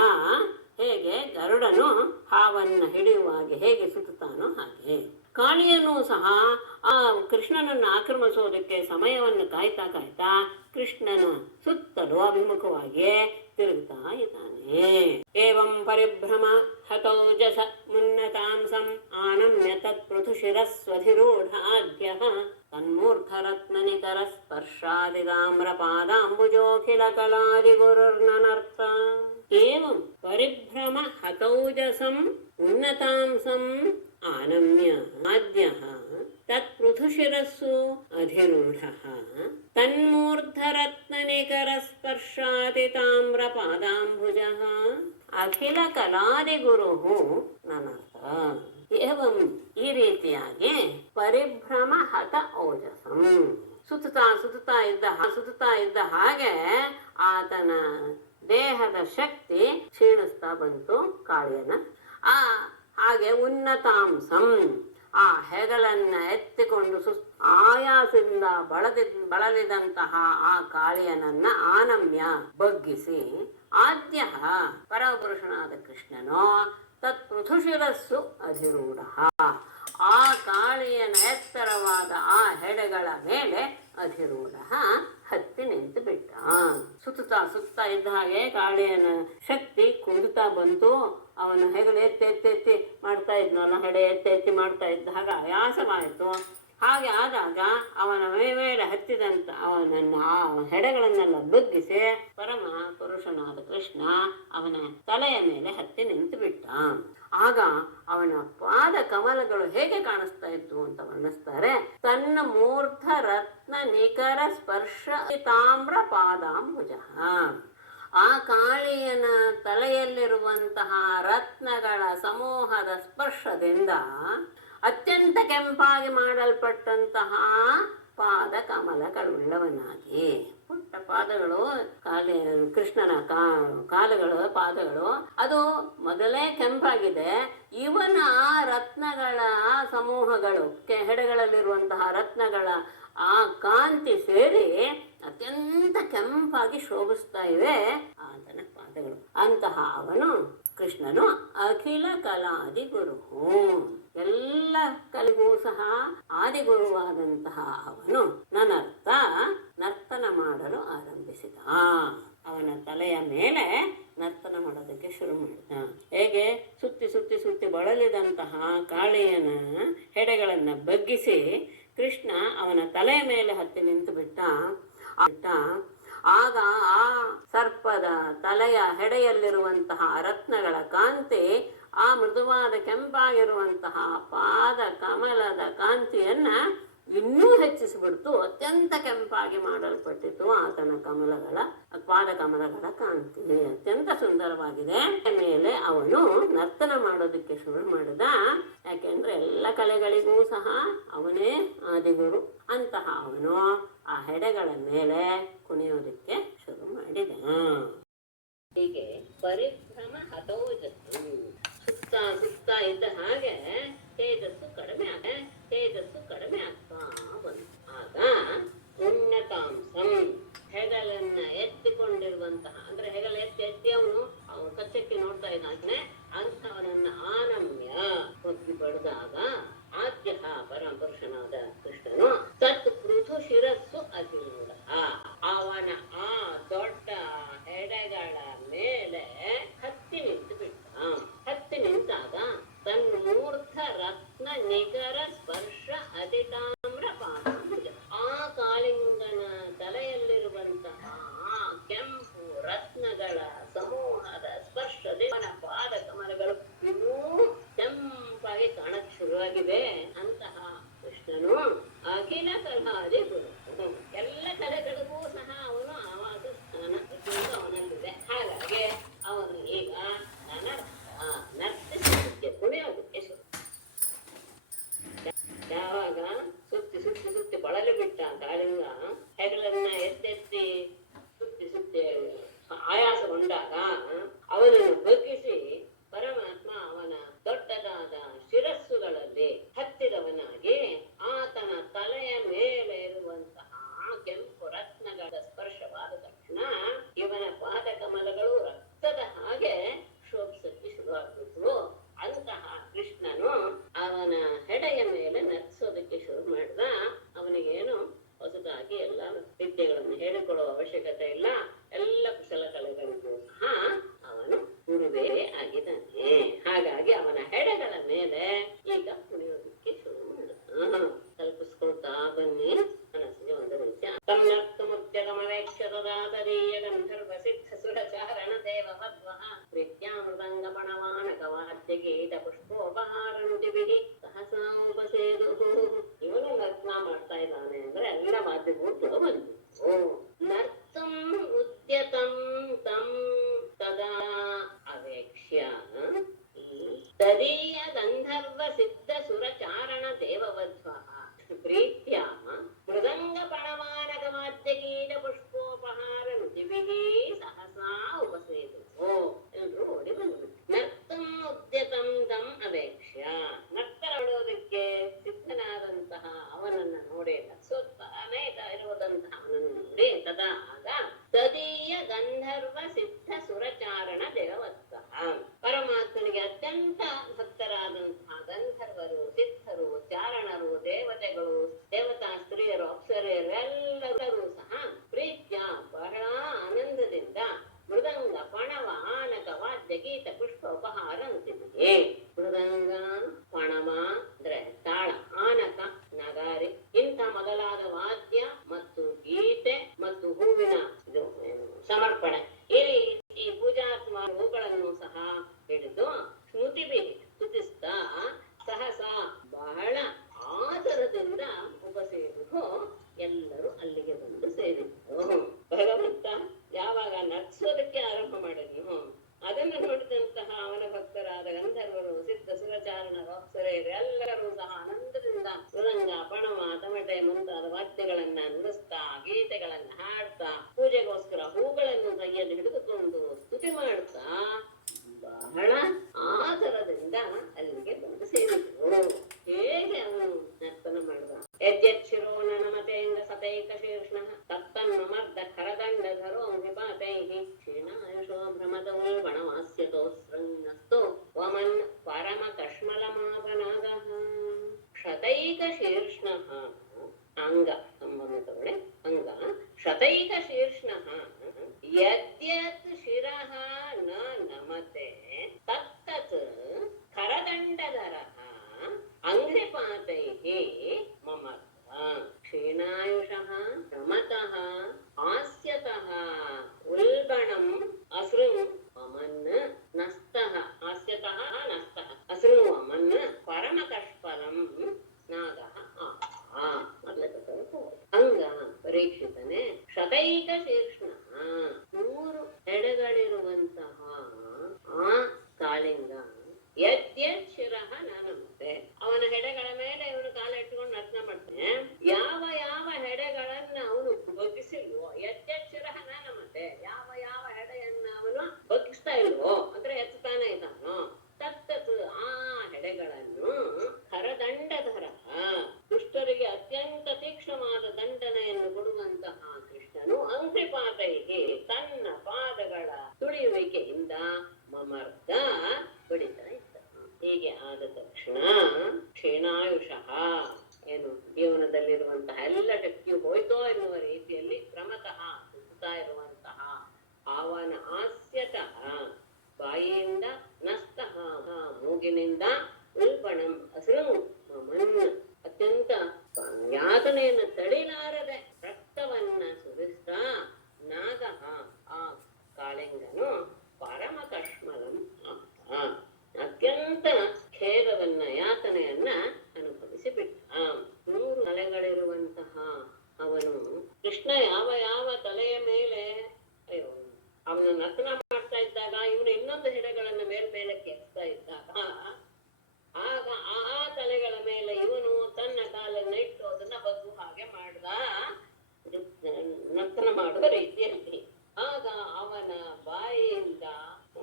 ಹೇಗೆ ಗರುಡನು ಹಾವನ್ನು ಹಿಡಿಯುವಾಗೆ ಹೇಗೆ ಸುತ್ತುತ್ತಾನೋ ಹಾಗೆ ಕಾಳಿಯನು ಸಹ ಆ ಕೃಷ್ಣನನ್ನು ಆಕ್ರಮಿಸೋದಕ್ಕೆ ಸಮಯವನ್ನು ಕಾಯ್ತಾ ಕಾಯ್ತಾ ಕೃಷ್ಣನ ಸುತ್ತಲೂ ಅಭಿಮುಖವಾಗಿ ತಿರುಗ್ತಾ ಇದ್ದಾನೆ. ಏವಂ ಪರಿಭ್ರಮ ಹತೌಜಸ ಮುನ್ನತಾಂಸಂ ಆನಮ್ಯ ತತ್ಪೃಥುಶಿರಸ್ವಧಿರೂಢಾದ್ಯಃ ತನ್ಮೂರ್ಖರತ್ನನಿಕರ ಸ್ಪರ್ಶಾದಿತಾಮ್ರಪಾದಾಂಬುಜೋಖಿಲ ಕಲಾದಿಗುರುರ್ನನರ್ಥ. ಏವಂ ಪರಿಭ್ರಮ ಹತೌಜಸಂ ಉನ್ನತಾಂಸಂ ಆನಮ್ಯ ಆದ್ಯಃ ತತ್ಪೃಥುಶಿರಸ್ಸು ಅಧಿರೂಢಃ ತನ್ಮೂರ್ಧರತ್ನನಿಕರ ಸ್ಪರ್ಶಾದಿತಾಮ್ರಪಾದಾಂಬುಜಃ ಅಖಿಲ ಕಲಾದಿಗುರುಃ ನನರ್ಥ. ಏವಂ ಈ ರೀತಿಯಾಗಿ ಪರಿಭ್ರಮ ಹತ ಔಜಸಂ ಸುತ್ತುತ್ತಾ ಇದ್ದ ಹಾಗೆ ಆತನ ದೇಹದ ಶಕ್ತಿ ಕ್ಷೀಣಿಸ್ತಾ ಬಂತು ಕಾಳಿಯನ. ಹಾಗೆ ಉನ್ನತಾಂಸಂ ಆ ಹೆಗಲನ್ನ ಎತ್ತಿಕೊಂಡು ಆಯಾಸದಿಂದ ಬಳಲಿದಂತಹ ಆ ಕಾಳಿಯನನ್ನ ಆನಮ್ಯ ಬಗ್ಗಿಸಿ ಆದ್ಯ ಪರಮಪುರುಷನಾದ ಕೃಷ್ಣನು ತತ್ಪೃಥುಶಿರಸ್ಸು ಅಧಿರೂಢ ಆ ಕಾಳಿಯನ ಎತ್ತರವಾದ ಆ ಹೆಡೆಗಳ ಮೇಲೆ ಅಧಿರೂಢ ಹತ್ತಿ ನಿಂತು ಬಿಟ್ಟ. ಸುತ್ತಾ ಇದ್ದ ಹಾಗೆ ಕಾಳಿಯನ ಶಕ್ತಿ ಕುಂದುತ್ತಾ ಬಂತು. ಅವನ ಹೆಗಲು ಎತ್ತಿ ಮಾಡ್ತಾ ಇದ್ನಲ್ಲ, ಹೆಡೆ ಎತ್ತಿ ಮಾಡ್ತಾ ಇದ್ದ ಹಾಗೆ ಆಯಾಸವಾಯಿತು. ಹಾಗೆ ಆದಾಗ ಅವನ ಮೇಲೆ ಹತ್ತಿದಂತ ಅವನನ್ನು ಆ ಹೆಡೆಗಳನ್ನೆಲ್ಲ ಬಗ್ಗಿಸಿ ಪರಮ ಪುರುಷನಾದ ಕೃಷ್ಣ ಅವನ ತಲೆಯ ಮೇಲೆ ಹತ್ತಿ ನಿಂತು ಬಿಟ್ಟ. ಆಗ ಅವನ ಪಾದ ಕಮಲಗಳು ಹೇಗೆ ಕಾಣಿಸ್ತಾ ಇತ್ತು ಅಂತ ವರ್ಣಿಸ್ತಾರೆ. ತನ್ನ ಮೂರ್ಧ ರತ್ನ ನಿಕರ ಸ್ಪರ್ಶ ತಾಮ್ರ ಪಾದಾಂಬುಜ. ಆ ಕಾಳಿಯನ ತಲೆಯಲ್ಲಿರುವಂತಹ ರತ್ನಗಳ ಸಮೂಹದ ಸ್ಪರ್ಶದಿಂದ ಅತ್ಯಂತ ಕೆಂಪಾಗಿ ಮಾಡಲ್ಪಟ್ಟಂತಹ ಪಾದ ಕಮಲಗಳುಳ್ಳವನಾಗಿ ಪುಟ್ಟ ಪಾದಗಳು ಕೃಷ್ಣನ ಪಾದಗಳು ಅದು ಮೊದಲೇ ಕೆಂಪಾಗಿದೆ. ಇವನ ರತ್ನಗಳ ಸಮೂಹಗಳು ಹೆಡೆಗಳಲ್ಲಿರುವಂತಹ ರತ್ನಗಳ ಆ ಕಾಂತಿ ಸೇರಿ ಅತ್ಯಂತ ಕೆಂಪಾಗಿ ಶೋಭಿಸ್ತಾ ಇವೆ ಆತನ ಪಾದಗಳು. ಅಂತಹ ಅವನು ಕೃಷ್ಣನು ಅಖಿಲ ಕಲಾದಿಗುರು, ಎಲ್ಲ ಕಲಿಗೂ ಸಹ ಆದಿಗುರುವಾದಂತಹ ಅವನು ನರ್ತನ ಮಾಡಲು ಆರಂಭಿಸಿದ. ಅವನ ತಲೆಯ ಮೇಲೆ ನರ್ತನ ಮಾಡೋದಕ್ಕೆ ಶುರು ಮಾಡಿದ. ಹೇಗೆ ಸುತ್ತಿ ಬಳಲಿದಂತಹ ಕಾಳಿಯನ ಹೆಡೆಗಳನ್ನು ಬಗ್ಗಿಸಿ ಕೃಷ್ಣ ಅವನ ತಲೆಯ ಮೇಲೆ ಹತ್ತಿ ನಿಂತು ಬಿಟ್ಟ. ಆಗ ಆ ಸರ್ಪದ ತಲೆಯ ಹೆಡೆಯಲ್ಲಿರುವಂತಹ ರತ್ನಗಳ ಕಾಂತಿ ಆ ಮೃದುವಾದ ಕೆಂಪಾಗಿರುವಂತಹ ಪಾದ ಕಮಲದ ಕಾಂತಿಯನ್ನ ಇನ್ನೂ ಹೆಚ್ಚಿಸಿಬಿಡ್ತು. ಅತ್ಯಂತ ಕೆಂಪಾಗಿ ಮಾಡಲ್ಪಟ್ಟಿತು ಆತನ ಪಾದ ಕಮಲಗಳ ಕಾಂತಿ ಅತ್ಯಂತ ಸುಂದರವಾಗಿದೆ. ಮೇಲೆ ಅವನು ನರ್ತನ ಮಾಡೋದಕ್ಕೆ ಶುರು ಮಾಡಿದ. ಯಾಕೆಂದ್ರೆ ಎಲ್ಲ ಕಲೆಗಳಿಗೂ ಸಹ ಅವನೇ ಆದಿಗುರು. ಅಂತಹ ಅವನು ಆ ಹೆಡೆಗಳ ಮೇಲೆ ಕುಣಿಯೋದಕ್ಕೆ ಶುರು ಮಾಡಿದ. ಹೀಗೆ ಪರಿಭ್ರಮ ಹತೋಜಸ್ಸು ಸುತ್ತಾ ಇದ್ದ ಹಾಗೆ ತೇಜಸ್ಸು ಕಡಿಮೆ ಆಗ್ತಾ ಬಂತು. ಆಗ ಉನ್ನತಾಂಸಂ ಹೆಗಲನ್ನ ಎತ್ತಿಕೊಂಡಿರುವಂತಹ, ಅಂದ್ರೆ ಹೆಗಲ ಎತ್ತಿ ಅವನು ಕಚ್ಚಕ್ಕೆ ನೋಡ್ತಾ ಇದ್ದಾನೆ. ಅಂತವನನ್ನ ಆನಮ್ಯ ಹೊತ್ತಿ ಬಡಿದಾಗ ಆದ್ಯ ಪರಮಪುರುಷನಾದ ಕೃಷ್ಣನು ತತ್ ಪೃಥು ಶಿರಸ್ಸು ಅತಿರೂಢ ಅವನ ಆ ದೊಡ್ಡ ಹೆಡೆಗಳ ಮೇಲೆ ಹತ್ತಿ ನಿಂತು ಬಿಟ್ಟ. ಹತ್ತಿ ನಿಂತಾಗ ತನ್ನ ಮೂರ್ಧ ರತ್ನ ನಿಗರ ಸ್ಪರ್ಶ ಅತಿತಾಮ್ರ ಪಾದಾಂಬುಜ. ಆ ಕಾಳಿಂಗನ ತಲೆಯಲ್ಲಿರುವಂತಹ ಆ ಕೆಂಪು ರತ್ನಗಳ ಸಮೂಹದ ಸ್ಪರ್ಶದೆ ಅವನ ಪಾದ ಕಮಲಗಳು ಇನ್ನೂ ಕೆಂಪಾಗಿ ಕಾಣಕ್ ಶುರುವಾಗಿದೆ. ಅಂತಹ ಕೃಷ್ಣನು ಅಖಿಲ ಕಲಾದಿ ಗುರು, ಎಲ್ಲ ಕಲೆಗಳಿಗೂ ಸಹ ಅವನು ಆವಾದ ಸ್ಥಾನ ವಾದ್ಯಗೀತ ಪುಷ್ಪೋಪಹಾರನುತಿಭಿಃ ಸಹಸಾ ಉಪಸೇದುಃ. ಇವನು ನರ್ತನ ಮಾಡ್ತಾ ಇದ್ದಾನೆ ಅಂದ್ರೆ ಎಲ್ಲ ವಾದ್ಯಗಳು ಕೂಡ ಬಂತು. ನರ್ತಂ ಉದ್ಯತಂ ತಂ ತದಾ ಅವೇಕ್ಷ್ಯ ತದೀಯ ಗಂಧರ್ವ ಸಿದ್ಧ ಸುರಚಾರಣ ದೇವವಧ್ವಃ ಪ್ರೀತ್ಯಾ ಮೃದಂಗ ಪಣಮಾನಕ ವಾದ್ಯಗೀತ ಪುಷ್ಪೋಪಹಾರ ನುತಿಭಿಃ ಸಹಸಾ ಉಪಸೇದು. ಎಲ್ರು ಓಡಿ ಬಂದ್ರು. ನರ್ತಂ ಉದ್ಯತಂ ತಂ ಅವೇಕ್ಷ್ಯ, ನರ್ತನ ಮಾಡೋದಕ್ಕೆ ಸಿದ್ಧನಾದಂತಹ ಅವನನ್ನ ನೋಡಿ, ನರ್ಸೋತ್ಸಾಹನೇ ಇರುವುದಂತಹ ಅವನನ್ನು ನೋಡಿ, ತದಾ ಆಗ ತದೀಯ ಗಂಧರ್ವ ಸಿದ್ಧ ಸುರಚಾರಣ ದೇವವತ್ಸಃ, ಪರಮಾತ್ಮನಿಗೆ ಅತ್ಯಂತ ಭಕ್ತರಾದಂತಹ ಗಂಧರ್ವರು, ಸಿದ್ಧರು, ಚಾರಣರು, ದೇವತೆಗಳು, ದೇವತಾ ಸ್ತ್ರೀಯರು, ಅಪ್ಸರೆಯರು ಎಲ್ಲರೂ ಸಹ ಪ್ರೀತ್ಯ ಬಹಳ ಆನಂದದಿಂದ ಮೃದಂಗ ಪಣವ ಆನಕ ವಾದ್ಯ ಗೀತ ಪುಷ್ಪ ಉಪಹಾರ ಅಂತಿದೆ. ಮೃದಂಗ ಪಣವ ಅಂದ್ರೆ ತಾಳ, ಆನಕ ನಗಾರಿ, ಇಂಥ ಮೊದಲಾದ ವಾದ್ಯ ಮತ್ತು ಗೀತೆ ಮತ್ತು ಹೂವಿನ ಸಮರ್ಪಣೆ, ಈ ಪೂಜಾತ್ಮ ಹೂಗಳನ್ನು ಸಹ ಹಿಡಿದು ಶ್ರುತಿಭಿ ಸ್ತುತಿಸ್ತಾ ಸಹಸ ಬಹಳ ಆದರದಿಂದ ಉಪಸೇರಿದ್ರು. ಎಲ್ಲರೂ ಅಲ್ಲಿಗೆ ಬಂದು ಸೇರಿದ್ರು. ಭಗವಂತ ಯಾವಾಗ ನರ್ಸೋದಕ್ಕೆ ಆರಂಭ ಮಾಡಿದ್ನು, ಅದನ್ನು ನೋಡಿದಂತಹ ಅವನ ಭಕ್ತರಾದ ಗಂಧರ್ವರು, ಸಿದ್ಧ ಸುರಚಾರಣರು, ಅಪ್ಸರೆಯರು ಎಲ್ಲರೂ ಸಹ ಆನಂದದಿಂದ ಮೃದಂಗ ಪಣವ ತಮಟೆ ಮುಂತಾದ ವಾದ್ಯಗಳನ್ನ ನುಡಿಸ್ತಾ, ಗೀತೆಗಳನ್ನ ಹಾಡ್ತಾ, ಪೂಜೆಗೋಸ್ಕರ ಹೂಗಳನ್ನು ಕೈಯಲ್ಲಿ ಹಿಡಿದುಕೊಂಡು ಸ್ತುತಿ ಮಾಡ್ತಾ ಬಹಳ ಆದರದಿಂದ ಅಲ್ಲಿಗೆ ಬಂದು ಸೇರಿದ್ರು. ಹೇಗೆ ಅವನು ನರ್ತನ ಮಾಡಿದ? ಯಜ್ಜಿರೋ ನಮತೇಂಗ ಸತೈಕ ಶೀರ್ಷ್ಣ ತತ್ತನ್ಮರ್ದ ಖರದಂಡಧರೋ ವಿಪಾತೈಃ ಕ್ಷೀಣಾಯುಷೋ ಭ್ರಮತೋ ವಣವಾಸ್ಯತೋ ಸೃಂಗಸ್ತೋ ವಮನ್ ಪರಮ ಕಶ್ಮಲಮಾಪನಾಗಃ. ಶತೈಕ ಶೀರ್ಷ್ಣಃ ಅಂಗ ಸಂಬಂಧ ತಗೊಳ್ಳಿ, ಅಂಗ ಶತೈಕ ಶೀರ್ಷ್ಣಃ ಯದ್ಯತ್ ಶಿರಃ ನ ನಮತೆ ತತ್ತತ್ ಖರದಂಡಧರಃ ಅಂಘ್ರಿಪಾತೈಃ ಮಮರ್ಥ. ಕ್ಷೀಣಾಯುಷಃ ಪ್ರಮತಃ ಹಾಸ್ಯತಃ ಉಲ್ಬಣಂ ಅಸೃಂ ವಮನ್ ನಸ್ತಃ ಹಾಸ್ಯತಃ ನಸ್ತಃ ಅಸೃಂ ವಮನ್ ಪರಮಕಷ್ಫಲಂ ನಾಗಃ ಅಂಗ ಪರೀಕ್ಷಿತನೆ ಶತೈಕ ಶೀರ್ಷ್ಣ 100 ಹೆಡೆಗಳಿರುವಂತಹ ಆ ಕಾಳಿಂಗ ಯದ್ಯತ್ ಶಿರಃ ನಮತೆ, ಅವನ ಹೆಡೆಗಳ ಮೇಲೆ ಇವನು ಕಾಲ ಇಟ್ಕೊಂಡು ನರ್ತನ ಮಾಡ್ತಾನೆ. ಯಾವ ಯಾವ ಹೆಡೆಗಳನ್ನ ಅವನು ಬಗ್ಗಿಸಿಲ್ವೋ, ಯದ್ಯತ್ ಶಿರಃ ನಮತೆ, ಯಾವ ಯಾವ ಹೆಡೆಯನ್ನ ಅವನು ಬಗ್ಗಿಸ್ತಾ ಇಲ್ವೋ ಅಂದ್ರೆ ಎತ್ತಾನೆ ಇದ್ದಾನೋ, ತತ್ತತ್ ಆ ಹೆಡೆಗಳನ್ನು ಖರದಂಡಧರ, ದುಷ್ಟರಿಗೆ ಅತ್ಯಂತ ತೀಕ್ಷ್ಣವಾದ ದಂಡನೆಯನ್ನು ಕೊಡುವಂತಹ ಕೃಷ್ಣನು ಅಂಘ್ರಿಪಾತೈಹಿ ತನ್ನ ಪಾದಗಳ ತುಳಿಯುವಿಕೆಯಿಂದ ಮಮರ್ಧ ಬಡಿತಾ ಇದ್ದ. ಹೀಗೆ ಆದ ತಕ್ಷಣ ಕ್ಷೀಣಾಯುಷಃ, ಏನು ಜೀವನದಲ್ಲಿರುವಂತಹ ಎಲ್ಲ ಶಕ್ತಿಯು ಹೋಯ್ತೋ ಎನ್ನುವ ರೀತಿಯಲ್ಲಿ ಕ್ರಮತಃ ಸುತ್ತಾ ಇರುವಂತಹ ಅವನ ಹಾಸ್ಯತಃ ಬಾಯಿಯಿಂದ, ನಸ್ತಃ ಮೂಗಿನಿಂದ, ಉಲ್ಬಣಂ ಅಸೃಂ ಮಮನ್ ಅತ್ಯಂತ ಯಾತನೆಯನ್ನು ತಡಿಲಾರದೆ ರಕ್ತವನ್ನ ಸುರಿಸ್ತಾ ನಾಗಃ ಆ ಕಾಳಿಂಗನು ಪರಮ ಕಶ್ಮಲಂ ಅತ್ಯಂತ ಖೇದವನ್ನ ಯಾತನೆಯನ್ನ ಅನುಭವಿಸಿ ಬಿಟ್ಟ. 100 ತಲೆಗಳಿರುವಂತಹ ಅವನು ಕೃಷ್ಣ ಯಾವ ಯಾವ ತಲೆಯ ಮೇಲೆ ಅವನು ನರ್ತನ ಮಾಡ್ತಾ ಇದ್ದಾಗ ಇವನು ಇನ್ನೊಂದು ಹೆಡೆಗಳನ್ನ ಮೇಲ್ಮೇಲೆ ಕೆತ್ತಾ ಇದ್ದಾಗ ಆಗ ಆ ತಲೆಗಳ ಮೇಲೆ ಇವನು ತನ್ನ ಕಾಲನ್ನ ಇಟ್ಟು ಅದನ್ನ ಬಗ್ಗು ಹಾಗೆ ಮಾಡ್ದ ನರ್ತನ ಮಾಡುವ ರೀತಿಯಲ್ಲಿ. ಆಗ ಅವನ ಬಾಯಿಯಿಂದ,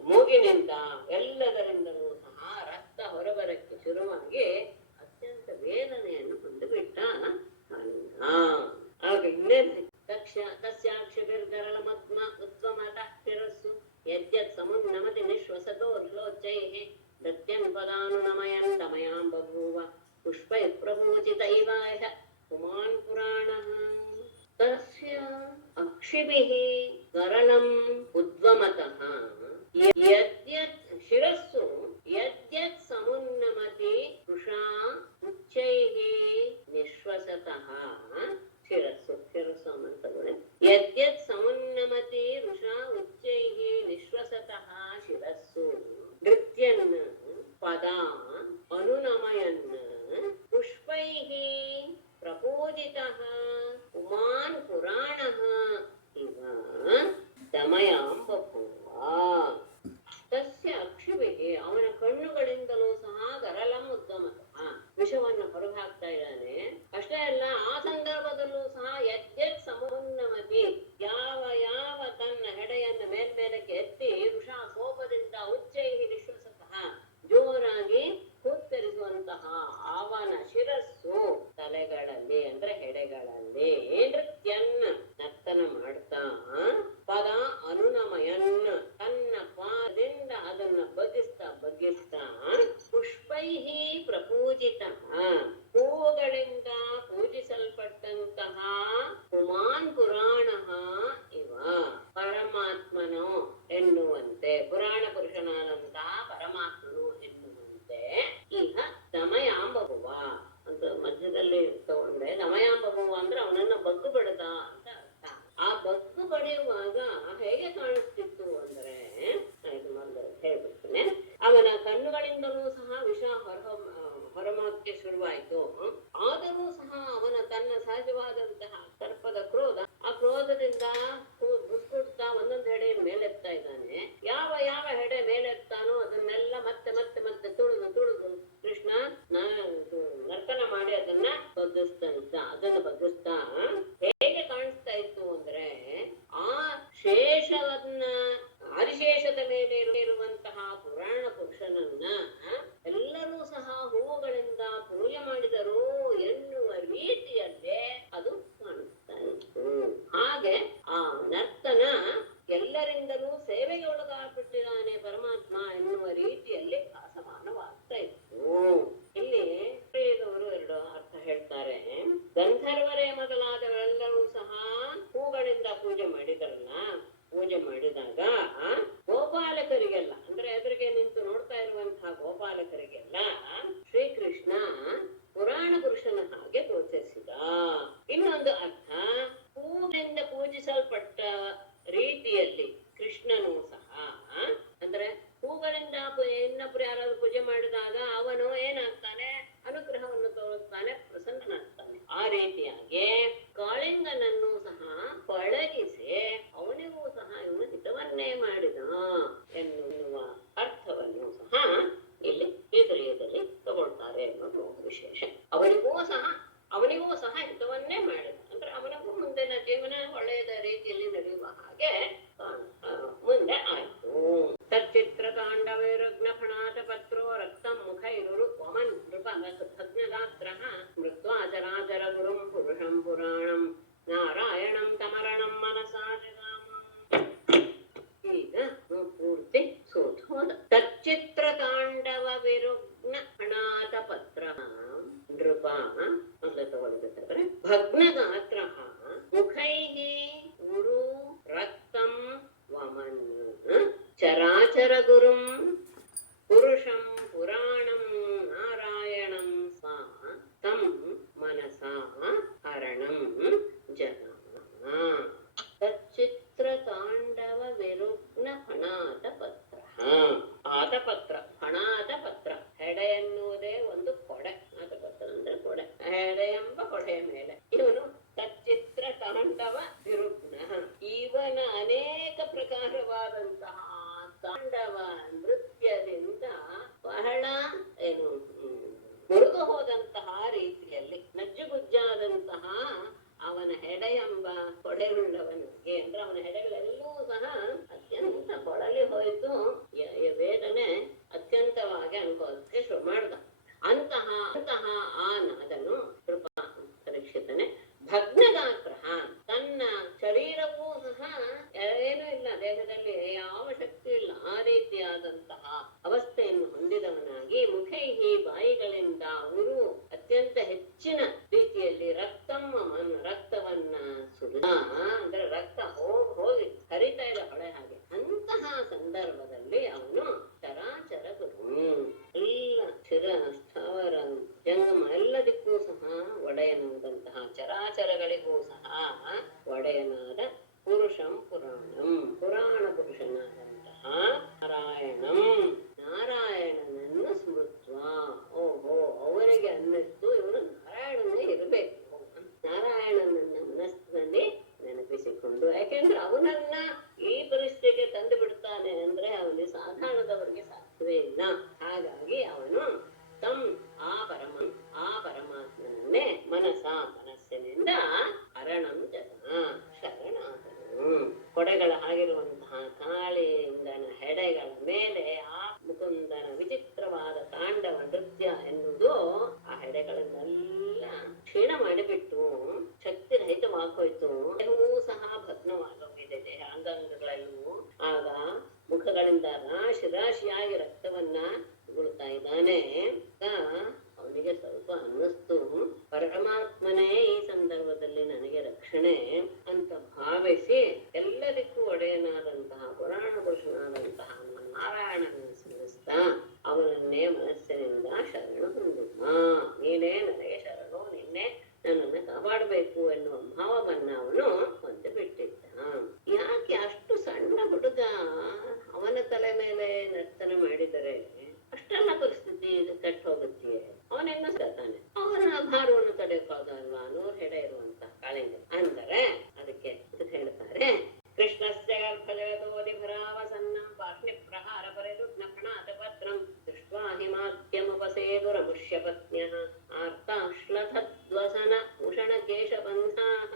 ಮೂಗಿನಿಂದ, ಎಲ್ಲದರಿಂದಲೂ ಸಹ ರಕ್ತ ಹೊರಬರಕ್ಕೆ ಶುರುವಾಗಿ ಅತ್ಯಂತ ವೇದನೆಯನ್ನು ಹೊಂದು ಬಿಟ್ಟ ಕಾಳಿಂಗ. ಆಗ ಇನ್ನೇನು ತಸ್ಯಾಕ್ಷಿರ್ಗರಳ ಮತ್ಮ ಉತ್ವಮತ ಶಿರಸ್ಸು ಯದ್ಯತ್ ಸಮುನ್ನಮತಿ ನಿಶ್ವಸತೋ ಶ್ಲೋಚ್ಚೈಃ ದತ್ಯನ್ ಪದಾನು ನಮಯನ್ ದಮಯಾಂ ಬಭೂವ ಪುಷ್ಪೈ ಪ್ರಭೂಚಿತೈವಾಹ ಪುಮಾನ್ ಪುರಾಣಃ. ತಸ್ಯ ಅಕ್ಷಿಭಿಃ ಗರಳಂ ಉದ್ವಮತಃ ಯದ್ಯತ್ ಶಿರಸ್ಸು ಯದ್ಯತ್ ಸಮುನ್ನಮತಿ ವೃಷಾ ಉಚ್ಚೈಃ ನಿಶ್ವಸತಃ. ಶಿರಸ್ಸು ಅಂತಂದ್ರೆ ಯದ್ಯತ್ ಸಮುನ್ನಮತಿ ವೃಷಾ ಉಚ್ಚೈಃ ನಿಶ್ವಸತಃ ಶಿರಸ್ಸು. ನೃತ್ಯನ್ ಪದ ಅನುನಮಯನ್ ಪುಷ್ಪೈಃ ಪ್ರಪೂಜಿತಃ ಪುಮಾನ್ ಪುರಾಣಃ ಇವ ದಮಯಾಂಬಭೂವ. ತಸ್ಯ ಅಕ್ಷಿಭಿಃ ಅವನ ಕಣ್ಣುಗಳಿಂದಲೂ ಸಹ ಗರಲಂ ಉದ್ಗಮತಃ ವಿಷವನ್ನು ಹೊರಗೆ ಹಾಕ್ತಾ ಇದ್ದಾನೆ. ಅಷ್ಟೇ ಅಲ್ಲ, ಆ ಸಂದರ್ಭದಲ್ಲೂ ಸಹ ಯದ್ಯತ್ ಸಮುನ್ನಮತಿ ಯಾವ ಯಾವ ತನ್ನ ಹೆಡೆಯನ್ನು ಮೇಲ್ಮೇಲಕ್ಕೆ ಎತ್ತಿ ವೃಷಾ ಕೋಪದಿಂದ ಉಚ್ಚೈಹಿ ನಿಶ್ವಸತಃ ಜೋರಾಗಿ ಹುತ್ತರಿಸುವಂತಹ ಅವನ ಶಿರಸ್ಸು ತಲೆಗಳಲ್ಲಿ ಅಂದ್ರೆ ಹೆಡೆಗಳಲ್ಲಿ ನೃತ್ಯನ್ನ ನರ್ತನ ಮಾಡ್ತಾ ಪದ ಅನುನಮಯನ್ ತನ್ನ ಪಾದದಿಂದ ಅದನ್ನ ಬಗ್ಗಿಸ್ತಾ ಪುಷ್ಪೈಹಿ ಪ್ರಪೂಜಿತ ಹೂವುಗಳಿಂದ ಪೂಜಿಸಲ್ಪಟ್ಟಂತಹ ಪುಮಾನ್ ಪುರಾಣ ಇವ ಪರಮಾತ್ಮನು ಎನ್ನುವಂತೆ, ಪುರಾಣ ಪುರುಷನಾದಂತಹ ಪರಮಾತ್ಮನು ಎನ್ನುವಂತೆ ಈಗ ದಮಯಾಂಬಭುವ ಅಂತ ಮಧ್ಯದಲ್ಲಿ ತಗೊಂಡ್ರೆ, ದಮಯಾಂಬಭುವ ಅಂದ್ರೆ ಅವನನ್ನ ಬಗ್ಗು ಬಡದ ಅಂತ ಅರ್ಥ. ಆ ಬಗ್ಗು ಬಡಿಯುವಾಗ ಹೇಗೆ ಕಾಣಿಸ್ತಿತ್ತು ಅಂದ್ರೆ, ಇದು ಮೊದಲು ಹೇಳ್ಬಿಡ್ತೇನೆ. ಅವನ ಕಣ್ಣುಗಳಿಂದಲೂ ಸಹ ವಿಷ ಹೊರಮಕ್ಕೆ ಶುರುವಾಯಿತು. ಆದರೂ ಸಹ ಅವನ ತನ್ನ ಸಹಜವಾದಂತಹ ಸರ್ಪದ ಕ್ರೋಧ, ಆ ಕ್ರೋಧದಿಂದ ಬುಸ್ಕುಡ್ತಾ ಒಂದೊಂದು ಹೆಡೆ ಮೇಲೆತ್ತಾ ಇದ್ದಾನೆ. ಯಾವ ಯಾವ ಹೆಡೆ ಮೇಲೆತ್ತಾನೋ ಅದನ್ನೆಲ್ಲ ಮತ್ತೆ ಮತ್ತೆ ಮತ್ತೆ ತುಳಿದು ಕೃಷ್ಣ ನರ್ತನ ಮಾಡಿ ಅದನ್ನ ಬಗ್ಗಿಸ್ತಾ ಹೇಗೆ ಕಾಣಿಸ್ತಾ ಇತ್ತು ಅಂದ್ರೆ, ಆ ಶೇಷವನ್ನ ಆದಿಶೇಷದ ಮೇಲೆ ಇರುವಂತಹ ಪುರಾಣ ಪುರುಷನನ್ನ ಎಲ್ಲರೂ ಸಹ ಹೂವುಗಳಿಂದ ಪೂಜೆ ಮಾಡಿದರು ಎನ್ನುವ ರೀತಿಯಲ್ಲೇ ಅದು ಕಾಣಿಸ್ತಾ ಇತ್ತು. ಹಾಗೆ ಆ ನರ್ತನ ಎಲ್ಲರಿಂದಲೂ ಸೇವೆಗೆ ಒಳಗಾಗ್ಬಿಟ್ಟಿದ್ದಾನೆ ಪರಮಾತ್ಮ ಎನ್ನುವ ರೀತಿಯಲ್ಲಿ ಭಾಸಮಾನವಾಗ್ತಾ ಇತ್ತು. ಇಲ್ಲಿ ಅವರು ಎರಡು ಅರ್ಥ ಹೇಳ್ತಾರೆ. ಗಂಧರ್ವರೇ ಮೊದಲಾದವರೆಲ್ಲರೂ ಸಹ ಹೂಗಳಿಂದ ಪೂಜೆ ಮಾಡಿದಾರಲ್ಲ, ಪೂಜೆ ಮಾಡಿದಾಗ ಗೋಪಾಲಕರಿಗೆಲ್ಲ ಅಂದ್ರೆ ಎದುರಿಗೆ ನಿಂತು ನೋಡ್ತಾ ಇರುವಂತಹ ಗೋಪಾಲಕರಿಗೆಲ್ಲ ಶ್ರೀಕೃಷ್ಣ ಪುರಾಣ ಪುರುಷನ ಹಾಗೆ ಗೋಚರಿಸಿದ. ಇನ್ನೊಂದು ಅರ್ಥ, ಹೂವಿನಿಂದ ಪೂಜಿಸಲ್ಪಟ್ಟ ರೀತಿಯಲ್ಲಿ ಕೃಷ್ಣನು ಸಹ ಅಂದ್ರೆ ಹೂಗಳಿಂದ ಇನ್ನೊಬ್ರು ಯಾರಾದ್ರೂ ಪೂಜೆ ಮಾಡಿದಾಗ ಅವನು ಏನಾಗ್ತಾನೆ, ಅನುಗ್ರಹವನ್ನು ತೋರಿಸ್ತಾನೆ, ಪ್ರಸನ್ನನಾಗ್ತಾನೆ. ಆ ರೀತಿಯಾಗಿ ಕಾಳಿಂಗನನ್ನು ಸಹ ಪಳಗಿಸಿ ಅವನಿಗೂ ಸಹ ಇವನು ಹಿತವನ್ನೇ ಮಾಡಿದ ಎನ್ನುವ ಅರ್ಥವನ್ನು ಸಹ ಇಲ್ಲಿ ಎದುರಿಯದಲ್ಲಿ ತಗೊಳ್ತಾರೆ ಅನ್ನೋದು ವಿಶೇಷ. ಅವನಿಗೂ ಸಹ ಹಿತವನ್ನೇ ಮಾಡಿದ ಅಂದ್ರೆ ಅವನಿಗೂ ಮುಂದಿನ ಜೀವನ ಒಳ್ಳೆಯದ ರೀತಿಯಲ್ಲಿ ನಡೆಯುವ ಹಾಗೆ ಮುಂದೆ ಆಯ್ತು. ತಚ್ಚಿತ್ರ ತಾಂಡವೈರಗ್ನ ಫಣಾತ ಪತ್ರೋ ರಕ್ತಂ ಮುಖೈರುರು ವಮನ್ ನೃಪ ಭಗ್ನಗಾತ್ರ ಮೃತ್ವಾಚರಾಚರ ಗುರುಂ ಪುರುಷಂ ಪುರಾಣಂ ನಾರಾಯಣಂ ತಮರಣಂ ಮನಸಾ ಜಗಾಮ. ಈಗ ಪೂರ್ತಿ ಸೋಧೋದ. ತಚ್ಚಿತ್ರ ತಾಂಡವ ವಿರುಗ್ನ ಫಣಾತ ಪತ್ರ ನೃಪ ಅಂತ ತಗೊಳ್ಬೇಕಾದ್ರೆ ಭಗ್ನಗಾತ್ರ ಮುಖೈಃ ಗುರು ರಕ್ತಂ ವಮನ್ ಚರಾಚರ ಗುರುಂ ಪುರುಷಂ ಪುರಾಣಂ ನಾರಾಯಣಂ ಸಾ ತಂ ಮನಸಾ ಹರಣಂ ಜಗಾಮ. ತಚ್ಚಿತ್ರ ತಾಂಡವ ವಿರುಗ್ನ ಫಣಾತ ಪತ್ರ. ಆತಪತ್ರ, ಫಣಾತ ಪತ್ರ, ಹೆಡೆ ಎನ್ನುವುದೇ ಒಂದು ಕೊಡೆ. ಆತಪತ್ರ ಅಂದ್ರೆ ಕೊಡೆ, ಹೆಡೆ ಎಂಬ ಕೊಡೆಯ ಮೇಲೆ ಇವನು ತಚ್ಚಿತ್ರ ತಾಂಡವ ವಿರುಗ್ನ. ಇವನ ಅನೇಕ ಪ್ರಕಾರವಾದಂತಹ ತಾಂಡವ ನೃತ್ಯದಿಂದ ಬಹಳ ಮುರಿದು ಹೋದಂತಹ ರೀತಿಯಲ್ಲಿ ನಜ್ಜುಗುಜ್ಜಾದಂತಹ ಅವನ ಹೆಡೆ ಎಂಬ ಕೊಡೆಯುಳ್ಳವನಿಗೆ ಅಂದ್ರೆ ಅವನ ಹೆಡೆಗಳೆಲ್ಲೂ ಸಹ ಅತ್ಯಂತ ಕೊಳಲಿ ಹೋಯಿತು. ವೇದನೆ ಅತ್ಯಂತವಾಗಿ ಅನುಭವಕ್ಕೆ ಶುರು ಮಾಡ್ದ. ಅಂತಹ ಆ ನಾದನು ಕೃಪಾ ಪರೀಕ್ಷಿತನೆ ಭಗ್ನಗಾತ್ರ, ತನ್ನ ಶರೀರವೂ ಸಹ ಏನೂ ಇಲ್ಲ, ದೇಹದಲ್ಲಿ ಯಾವ ಶಕ್ತಿ ಇಲ್ಲ, ಆ ರೀತಿಯಾದಂತಹ ಅವಸ್ಥೆಯನ್ನು ಹೊಂದಿದವನಾಗಿ ಮುಖೈಹಿ ಬಾಯಿಗಳಿಂದ ಉರು ಅತ್ಯಂತ ಹೆಚ್ಚಿನ ರೀತಿಯಲ್ಲಿ ರಕ್ತವನ್ನ ಸುರಿದ ಅಂದ್ರೆ ರಕ್ತ ಹೋಗಿ ಹರಿತಾ ಇದೆ ಹೊಳೆ ಹಾಗೆ. ಅಂತಹ ಸಂದರ್ಭದಲ್ಲಿ ಅವನು ಚರಾಚರ ಗುರು ಎಲ್ಲ ಚಿರ ಸ್ಥಾವರ ಜಂಗಮ ಎಲ್ಲದಕ್ಕೂ ಸಹ ಒಡೆಯನಾದಂತಹ, ಚರಾಚರಗಳಿಗೂ ಸಹ ಒಡೆಯನಾದ ಪುರುಷಂ ಪುರಾಣಂ ಪುರಾಣ ಪುರುಷನಾದಂತಹ ನಾರಾಯಣನನ್ನು ಸಾಧ್ಯವೇ ಇಲ್ಲ. ಹಾಗಾಗಿ ಅವನು ಆ ಪರಮಾತ್ಮನನ್ನೇ ಮನಸ್ಸಿನಿಂದ ಹರಣಂ ಜನ ಶರಣಾದನು. ಕೊಡೆಗಳ ಹಾಗಿರುವಂತಹ ಕಾಳಿಂಗನ ಹೆಡೆಗಳ ಮೇಲೆ ಆ ಮುಕುಂದನ ವಿಚಿತ್ರವಾದ ತಾಂಡವ ನೃತ್ಯ ಎನ್ನುವುದು ಆ ಹೆಡೆಗಳನ್ನೆಲ್ಲ ಕ್ಷೀಣ ಮಾಡಿಬಿಟ್ಟು ಶಕ್ತಿ ರಹಿತವಾಗೋಯ್ತು. ದೇಹವೂ ಸಹ ಭಗ್ನವಾಗೋಗಿದೆ, ದೇಹ ಅಂಗಾಂಗಗಳೆಲ್ಲವೂ. ಆಗ ಮುಖಗಳಿಂದ ರಾಶಿಯಾಗಿ ರಕ್ತವನ್ನ ಉಗುಳ್ತಾ ಇದ್ದಾನೆ. ಅವನಿಗೆ ಸ್ವಲ್ಪ ಅನ್ನಿಸ್ತು, ಪರಮಾತ್ಮನೇ ಈ ಸಂದರ್ಭದಲ್ಲಿ ನನಗೆ ರಕ್ಷಣೆ ಅಂತ ಭಾವಿಸಿ ಎಲ್ಲರಿಗೂ ಒಡೆಯನಾದಂತಹ ಪುರಾಣ ಪುರುಷನಾದಂತಹ ನಾರಾಯಣನ ಸ್ಮರಿಸ್ತಾ ಅವನನ್ನೇ ಮನಸ್ಸಿನಿಂದ ಶರಣು ಹೊಂದಿದ್ದ. ನೀನೇ ನನಗೆ ಶರಣು, ನಿನ್ನೆ ನನ್ನನ್ನು ಕಾಪಾಡಬೇಕು ಎನ್ನುವ ಭಾವವನ್ನ ಅವನು ಹೊಂದಿ ಬಿಟ್ಟಿದ್ದ. ಯಾಕೆ ಅಷ್ಟು ಸಣ್ಣ ಹುಡುಗ ಅವನ ತಲೆ ಮೇಲೆ ನರ್ತನೆ ಮಾಡಿದರೆ ಅಷ್ಟೆಲ್ಲ ಪರಿಸ್ಥಿತಿ ಕೆಟ್ಟ ಹೋಗುತ್ತೆ? ಅವನೆಲ್ಲ ತಾನೆ, ಅವನ ಭಾರವನ್ನು ತಡೆಯೋಕ್ಕಾಗಲ್ವಾ? 100 ಹೆಡೆ ಇರುವಂತ ಕಾಳಿಂಗ ಅಂದರೆ ಅದಕ್ಕೆ ಹೇಳ್ತಾರೆ, ಕೃಷ್ಣಸ್ಯ ಗರ್ಭಜಗತೋದಿಭರಾವಸನ್ನಂ ಪಾರ್ಷ್ಣಿ ಪ್ರಹಾರ ಪರಿರುಗ್ನ ಪ್ರಣಾತ ಪತ್ರಂ ದೃಷ್ಟ್ವಾ ಹಿಮಾದ್ಯಮುಪಸೇದುರಮುಷ್ಯ ಪತ್ನ್ಯಃ ಆರ್ತಾಶ್ಲಥದ್ವಸನ ಭೂಷಣ ಕೇಶಬಂಧಾಃ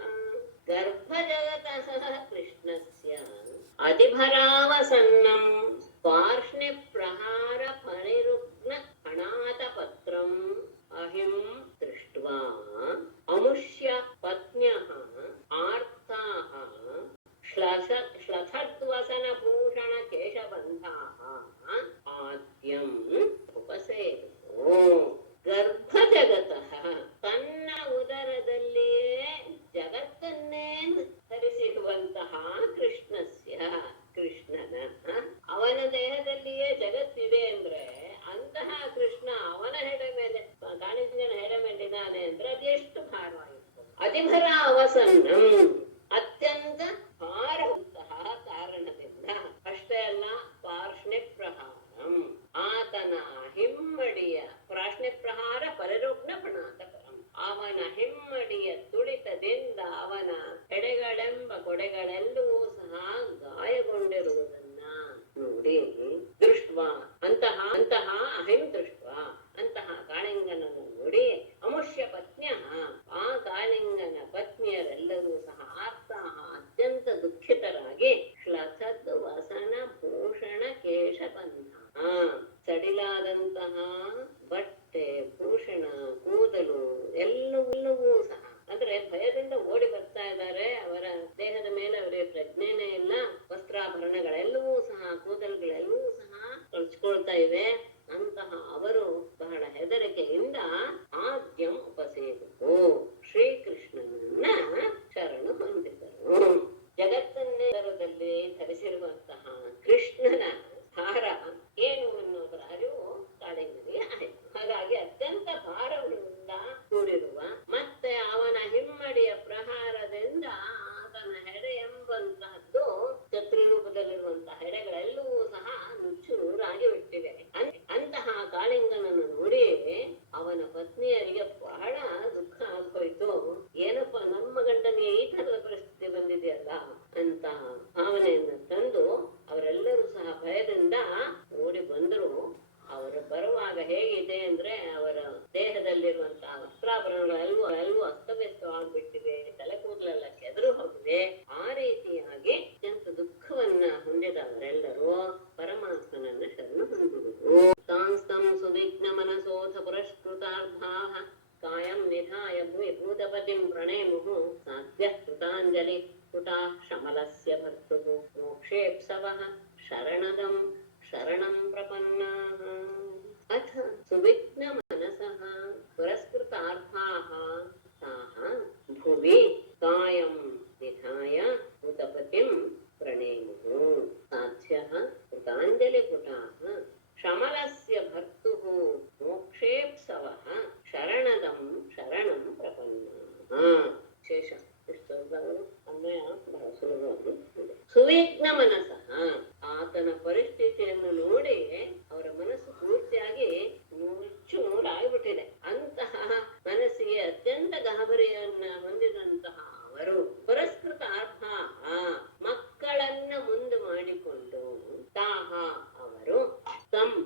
ಗರ್ಭಜಗತಃ ಕೃಷ್ಣಸ್ಯ ಅತಿಭರಾವಸನ್ನಂ ಪಾರ್ಷ್ಣಿ ಪ್ರಹಾರ ಪರಿರುಗ್ನ ಪ್ರಣಾತ ಪತ್ರಂ ಅಹಿಂ ದೃಷ್ಟ್ವಾ ಅಮುಷ್ಯ ಪತ್ನ್ಯಃ ಆರ್ತಾಃ ಶ್ಲಥದ್ವಸನ ಭೂಷಣ ಕೇಶಬಂಧಾಃ ಆದ್ಯಂ ಉಪಸೇದೋ. ಗರ್ಭಜಗತಃ ತನ್ನ ಉದರದಲ್ಲಿಯೇ ಜಗತ್ತನ್ನೇ ಧರಿಸಿರುವಂತಹ ಕೃಷ್ಣನ ಅವನ ದೇಹದಲ್ಲಿಯೇ ಜಗತ್ತಿದೆ ಅಂದ್ರೆ ಅಂತಹ ಕೃಷ್ಣ ಅವನ ಹೆಡೆ ಮೇಲೆ ಕಾಳಿಂಗನ ಹೆಡೆ ಮೇಲಿದ್ದಾನೆ ಅಂದ್ರೆ ಅದೆಷ್ಟು ಭಾರವಾಗಿರ್ತದೆ. ಅತಿಭರ ಅವಸನ್ನಂ ಅತ್ಯಂತ ಭಾರವಂತಹ ಕಾರಣದಿಂದ ಅಷ್ಟೇ ಅಲ್ಲ, ಪಾರ್ಷ್ಣಿ ಪ್ರಹಾರಂ ಆತನ ಹಿಮ್ಮಡಿಯ ಪ್ರಾಶ್ನೆ ಪ್ರಹಾರ ಪರಿರುಗ್ನ ಪ್ರಣಾತ ಪರಂ ಅವನ ಹಿಮ್ಮಡಿಯ ತುಳಿತದಿಂದ ಅವನ ಹೆಡೆಗಳೆಂಬ ಕೊಡೆಗಳೆಲ್ಲವೂ ಸಹ ಗಾಯಗೊಂಡಿರುವುದನ್ನ ನೋಡಿ, ದೃಷ್ಟ ಅಂತಹ ಅಹಿಂ ದೃಷ್ಟ ಅಂತಹ ಕಾಳಿಂಗನನ್ನು ನೋಡಿ ಅಮುಷ್ಯ ಪತ್ನ್ಯ ಆ ಕಾಳಿಂಗನ ಪತ್ನಿಯರೆಲ್ಲರೂ ಸಹ ಆರ್ತಾಹ ಅತ್ಯಂತ ದುಃಖಿತರಾಗಿ ಶ್ಲಥದ್ ವಸನ ಭೂಷಣ ಕೇಶಬಂಧ ಸಡಿಲಾದಂತಹ ಬಟ್ಟೆ ಭೂಷಣ ಕೂದಲು ಎಲ್ಲವೂ ಸಹ ಅಂದ್ರೆ ಭಯದಿಂದ ಓಡಿ ಬರ್ತಾ ಇದ್ದಾರೆ. ಅವರ ದೇಹದ ಮೇಲೆ ಅವರಿಗೆ ಪ್ರಜ್ಞೆನೇ ಇಲ್ಲ. ವಸ್ತ್ರಾಭರಣಗಳೆಲ್ಲವೂ ಸಹ ಕೂದಲುಗಳೆಲ್ಲವೂ ಸಹ ಕಳ್ಚ್ಕೊಳ್ತಾ ಇವೆ. ಅಂತಹ ಅವರು ಬಹಳ ಹೆದರಿಕೆಯಿಂದ ಆದ್ಯಂ ಉಪಸೇದರು, ಶ್ರೀಕೃಷ್ಣನನ್ನ ಶರಣು ಹೊಂದಿದರು. ಜಗತ್ತನ್ನೇ ದರದಲ್ಲಿ ಧರಿಸಿರುವಂತಹ ಕೃಷ್ಣನ ಭಾರ ಏನು ಅನ್ನೋದರ ಅರಿವು ಕಾಳಿಂಗನಿಗೆ ಆಯಿತು. ಹಾಗಾಗಿ ಅತ್ಯಂತ ಭಾರದಿಂದ ಕೂಡಿರುವ ಮತ್ತೆ ಅವನ ಹಿಮ್ಮಡಿಯ ಪ್ರಹಾರದಿಂದ ಆತನ ಹೆಡೆ ಎಂಬಂತಹದ್ದು ಶತ್ರು ರೂಪದಲ್ಲಿರುವಂತಹ ಹೆಡೆಗಳೆಲ್ಲವೂ ಸಹ ನುಚ್ಚು ನೂರಾಗಿ ಬಿಟ್ಟಿವೆ. ಅಂತಹ ಕಾಳಿಂಗನನ್ನು ನೋಡಿ ಅವನ ಪತ್ನಿಯರಿಗೆ ಬಹಳ ದುಃಖ ಆಗೋಯ್ತು. ಏನಪ್ಪ, ನಮ್ಮ ಗಂಡನಿಗೆ ಈ ತರದ ಪರಿಸ್ಥಿತಿ ಬಂದಿದೆಯಲ್ಲ ಅಂತ ಭಾವನೆಯನ್ನು ತಂದು ಅವರೆಲ್ಲರೂ ಸಹ ಭಯದಿಂದ ಓಡಿ ಬಂದರು. ಅವರು ಬರುವಾಗ ಹೇಗಿದೆ ಅಂದ್ರೆ ಅವರ ದೇಹದಲ್ಲಿರುವಂತಹ ವಸ್ತ್ರಾಭರಣಗಳೆಲ್ಲವೂ ಅಸ್ತವ್ಯಸ್ತವಾಗ್ಬಿಟ್ಟಿವೆ, ತಲೆ ಕೂದಲೆಲ್ಲ ಕೆದರು ಹೋಗಿದೆ. ಆ ರೀತಿಯಾಗಿ ಅತ್ಯಂತ ದುಃಖವನ್ನ ಹೊಂದಿದವರೆಲ್ಲರೂ ಪರಮಾತ್ಮನನ್ನ ಶರಣು ಹೊಂದಿದರು. ತಾಂಸ್ತಂ ಸುವಿಘ್ನ ಮನಸೋಥ ಪುರಸ್ಕೃತಾರ್ಧಾಃ ಕಾಯಂ ನಿಧಾಯ ಭೂತಪತಿಂ ಪ್ರಣೇಮುಃ ಸಾಧ್ಯ ಕೃತಾಂಜಲಿ ಕುಟಾ ಶಮಲಸ್ಯ ಭರ್ತುಃ ಮೋಕ್ಷೇಪ್ಸವಃ ಶರಣದಂ ಶರಣಂ ಪ್ರಪನ್ನಾಃ. ಅಥ ಸುವಿಘ್ನ ಮನಸಃ ಪುರಸ್ಕೃತಾರ್ಥಾಃ ತಾಃ ಭುವಿ ಕಾಯಂ ನಿಧಾಯ ಭೂತಪತಿಂ ಪ್ರಣೇಮುಃ ಸಾಧ್ಯಃ ಕೃತಾಂಜಲಿ ಕುಟಾಃ ಶಮಲಸ್ಯ ಭರ್ತುಃ ಮೋಕ್ಷೇಪ್ಸವಃ ಶರಣದಂ ಶರಣಂ ಪ್ರಪನ್ನಾಃ. ಶೇಷ ಅನ್ವಯ ಬಹಳ ಸುಲಭವಾಗಿ. ಸುವಿಘ್ನ ಮನಸಃ ಆತನ ಪರಿಸ್ಥಿತಿಯನ್ನು ನೋಡಿ ಅವರ ಮನಸ್ಸು ಪೂರ್ತಿಯಾಗಿ ನೂರಾಗ್ಬಿಟ್ಟಿದೆ. ಅಂತಹ ಮನಸ್ಸಿಗೆ ಅತ್ಯಂತ ಗಾಬರಿಯನ್ನ ಹೊಂದಿದಂತಹ ಅವರು ಪುರಸ್ಕೃತ ಅರ್ಥ ಮಕ್ಕಳನ್ನ ಮುಂದೆ ಮಾಡಿಕೊಂಡು ತಾಹ ಅವರು ತಮ್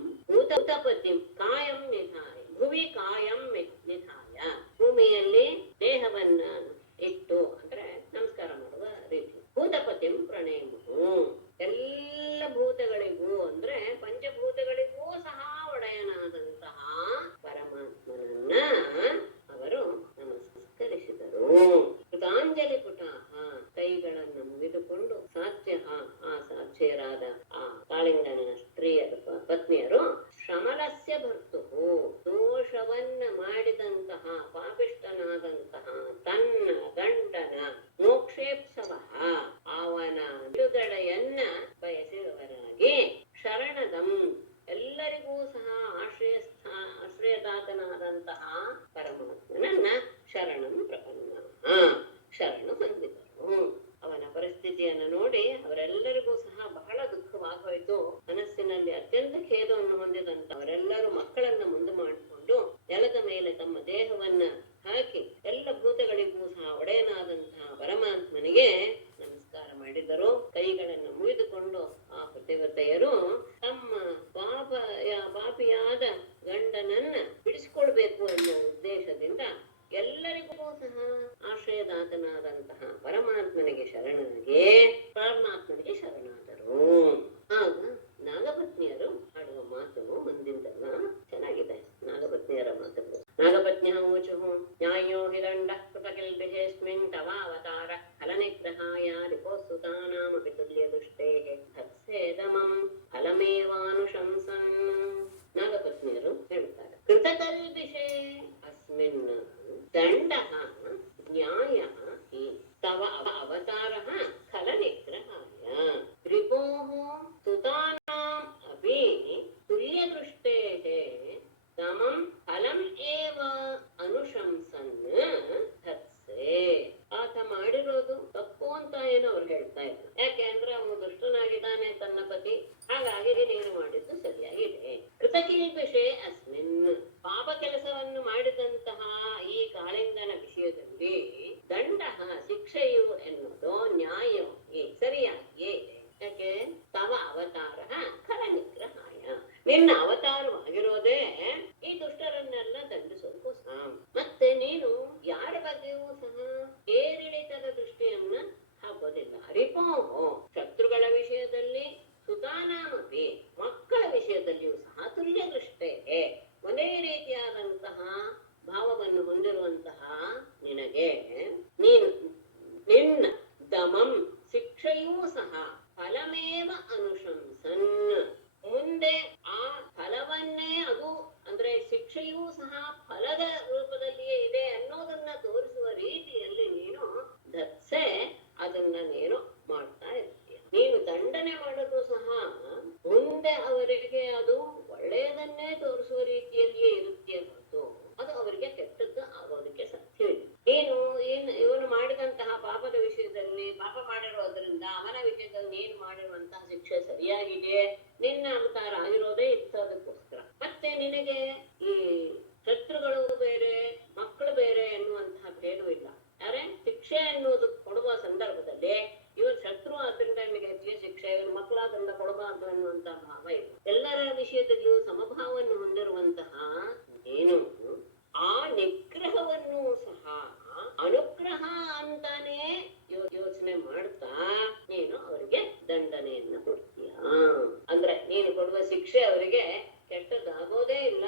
ಪುತ್ರಿಯರಾದ ಆ ಕಾಳಿಂಗನ ಸ್ತ್ರೀಯರು ಪತ್ನಿಯರು ಶ್ರಮಲಸ್ಯ ಭರ್ತು ದೋಷವನ್ನ ಮಾಡಿದಂತಹ ಪಾಪಿಷ್ಟನಾದಂತಹ ತನ್ನ ಗಂಡನ ಮೋಕ್ಷೇಪ್ಸವ ಅವನ ಬಿಡುಗಡೆಯನ್ನ ಬಯಸಿದವರಾಗಿ ಶರಣದಂ ಎಲ್ಲರಿಗೂ ಸಹ ಆಶ್ರಯದಾತನಾದಂತಹ ಪರಮಾತ್ಮನನ್ನ ಶರಣಂ ಪ್ರಪನ್ನ ಶರಣ ಹೊಂದಿದರು. ಅವನ ಪರಿಸ್ಥಿತಿಯನ್ನು ನೋಡಿ ಅವರೆಲ್ಲರಿಗೂ ಸಹ ಬಹಳ ದುಃಖವಾಗೋಯ್ತು. ಮನಸ್ಸಿನಲ್ಲಿ ಅತ್ಯಂತ ಖೇದವನ್ನು ಹೊಂದಿದಂತ ಅವರೆಲ್ಲರೂ ಮಕ್ಕಳನ್ನ ಮುಂದೆ ಮಾಡಿಕೊಂಡು ನೆಲದ ಮೇಲೆ ತಮ್ಮ ದೇಹವನ್ನ ಹಾಕಿ ಎಲ್ಲ ಭೂತಗಳಿಗೂ ಸಹ ಒಡೆಯನಾದಂತಹ ಪರಮಾತ್ಮನಿಗೆ ನಮಸ್ಕಾರ ಮಾಡಿದರು. ಕೈಗಳನ್ನು ಮುಗಿದುಕೊಂಡು ಆ ಪತಿವ್ರತೆಯರು ತಮ್ಮ ಪಾಪಿಯಾದ ಗಂಡನನ್ನ ಬಿಡಿಸಿಕೊಳ್ಬೇಕು ಎನ್ನುವ ಉದ್ದೇಶದಿಂದ ಎಲ್ಲರಿಗೂ ಸಹ ಆಶ್ರಯದಾತನಾದಂತಹ ಪರಮಾತ್ಮನಿಗೆ ಶರಣನಿಗೆ ಪರಮಾತ್ಮನಿಗೆ ಶರಣಾದರು. ಆಗ ನಾಗಪತ್ನಿಯರು ಆಡುವ ಮಾತು ಮುಂದಿಂದಲ್ಲ ಚೆನ್ನಾಗಿದೆ. ನಾಗಪತ್ನಿಯರ ಮಾತುಗಳು. ನಾಗಪತ್ನ್ಯಃ ಊಚುಃ ನ್ಯಾಯೋ ಹಿ ದಂಡಃ ಕೃತಕಿಲ್ಬಿಷೇಸ್ಮಿನ್ ತವಾವತಾರ ಫಲನಿಗ್ರಹಾಯ ರಿಪೋಸ್ತುತಾನಾಮಪಿ ತುಲ್ಯದುಷ್ಟೇಃ ತತ್ಸೇದಮಂ ಫಲಮೇವಾನುಶಂಸನ್. ನಾಗಪತ್ನಿಯರು ಹೇಳ್ತಾರೆ, ಕೃತಕಲ್ಬಿಷೇ ಅಸ್ಮಿನ್ ದಂಡಃ ನ್ಯಾಯಃ ಹಿ ತವ ಅವತಾರಃ ಫಲನಿಗ್ರಹಾಯ ರಿಪೋಃ ಸ್ತುತಾನಾಂ ಅಪಿ ತುಲ್ಯದೃಷ್ಟೇಃ ಸಮಂ ಫಲಂ ಏವ ಅನುಶಂಸನ್ ತತ್ಸೇ. ಆತ ಮಾಡಿರೋದು ತಪ್ಪು ಅಂತ ಏನು ಅವ್ರು ಹೇಳ್ತಾ ಇದ್ರು. ಯಾಕೆ ಅಂದ್ರೆ ಅವನು ದುಷ್ಟನಾಗಿದ್ದಾನೆ ತನ್ನ ಪತಿ, ಹಾಗಾಗಿ ನೀನು ಮಾಡಿದ್ದು ಸರಿಯಾಗಿದೆ. ಕೃತಕಿಲ್ಬಿಷೇ ಅಸ್ಮಿನ್ ಪಾಪ ಕೆಲಸವನ್ನು ಮಾಡಿದಂತಹ ಈ ಕಾಳಿಂಗನ ವಿಷಯದಲ್ಲಿ ದಂಡಃ ಶಿಕ್ಷೆಯು ಎನ್ನುವುದು ನ್ಯಾಯವಾಗಿ ಸರಿಯಾಗಿಯೇ ಇದೆ. ಯಾಕೆ ತವ ಅವತಾರ ಫಲ ನಿಗ್ರಹಾಯ, ನಿನ್ನ ಅವತಾರವಾಗಿರೋದೇ ಈ ದುಷ್ಟರನ್ನೆಲ್ಲ ದಂಡಿಸೋದಕ್ಕೋಸ್ಕರ. ಮತ್ತೆ ನೀನು ಯಾರ ಬಗ್ಗೆಯೂ ಸಹ ಏರಿಳಿತದ ದೃಷ್ಟಿಯನ್ನ ಹಾಕೋದಿಲ್ಲ. ರಿಪೋಹೋ ಶತ್ರುಗಳ ವಿಷಯದಲ್ಲಿ ಸುತಾನಾಮಪಿ ಮಕ್ಕಳ ವಿಷಯದಲ್ಲಿಯೂ ಸಹ ತುಲ್ಯ ದೃಷ್ಟೇ ಒಂದೇ ರೀತಿಯಾದಂತಹ ಭಾವವನ್ನು ಹೊಂದಿರುವಂತಹ ನಿನಗೆ ನಿನ್ನ ದಮಂ ಶಿಕ್ಷೆಯೂ ಸಹ ಫಲಮೇವ ಅನುಶಂಸನ್, ಮುಂದೆ ಆ ಫಲವನ್ನೇ ಅದು ಅಂದ್ರೆ ಶಿಕ್ಷೆಯೂ ಸಹ ಫಲದ ರೂಪದಲ್ಲಿಯೇ ಇದೆ ಅನ್ನೋದನ್ನ ತೋರಿಸುವ ರೀತಿಯಲ್ಲಿ ನೀನು ದತ್ಸೆ ಅದನ್ನ ನೀನು ಮಾಡ್ತಾ ಇರ್ತೀಯ. ನೀನು ದಂಡನೆ ಮಾಡೋದು ಸಹ ಮುಂದೆ ಅವರಿಗೆ ಅದು ಒಳ್ಳೆಯದನ್ನೇ ತೋರಿಸುವ ರೀತಿಯಲ್ಲಿಯೇ ಇರುತ್ತೆ ಹೊರತು ಅದು ಅವರಿಗೆ ಕೆಟ್ಟದ್ದು ಆಗೋದಕ್ಕೆ ಸಾಧ್ಯವಿಲ್ಲ. ಇವನು ಮಾಡಿದಂತಹ ಪಾಪದ ವಿಷಯದಲ್ಲಿ ಪಾಪ ಮಾಡಿರೋದ್ರಿಂದ ಅವನ ವಿಷಯದಲ್ಲಿ ನೀನು ಮಾಡಿರುವಂತಹ ಶಿಕ್ಷೆ ಸರಿಯಾಗಿದೆ, ನಿನ್ನ ಅವತಾರ ಆಗಿರೋದೇ ಇತ್ತದಕ್ಕೋಸ್ಕರ. ಮತ್ತೆ ನಿನಗೆ ಈ ಶತ್ರುಗಳು ಬೇರೆ ಮಕ್ಕಳು ಬೇರೆ ಎನ್ನುವಂತಹ ಭೇದವಿಲ್ಲ. ಯಾರೇ ಶಿಕ್ಷೆ ಎನ್ನುವುದು ಕೊಡುವ ಸಂದರ್ಭದಲ್ಲಿ ಇವರು ಶತ್ರು ಆದ್ರಿಂದ ನಿಮಗೆ ಹೆಚ್ಚಿಗೆ ಶಿಕ್ಷೆ, ಇವರು ಮಕ್ಕಳಾದ್ರಿಂದ ಕೊಡಬಾರ್ದು ಎನ್ನುವಂತಹ ಭಾವ ಇದೆ. ಎಲ್ಲರ ವಿಷಯದಲ್ಲಿಯೂ ಸಮಭಾವವನ್ನು ಹೊಂದಿರುವಂತಹ ನೀನು ಆ ನಿಗ್ರಹವನ್ನು ಸಹ ಅನುಗ್ರಹ ಅಂತಾನೆ ಯೋಚನೆ ಮಾಡ್ತಾ ನೀನು ಅವರಿಗೆ ದಂಡನೆಯನ್ನ ಕೊಡ್ತೀಯ. ಅಂದ್ರೆ ನೀನು ಕೊಡುವ ಶಿಕ್ಷೆ ಅವರಿಗೆ ಕೆಟ್ಟದ್ದಾಗೋದೇ ಇಲ್ಲ.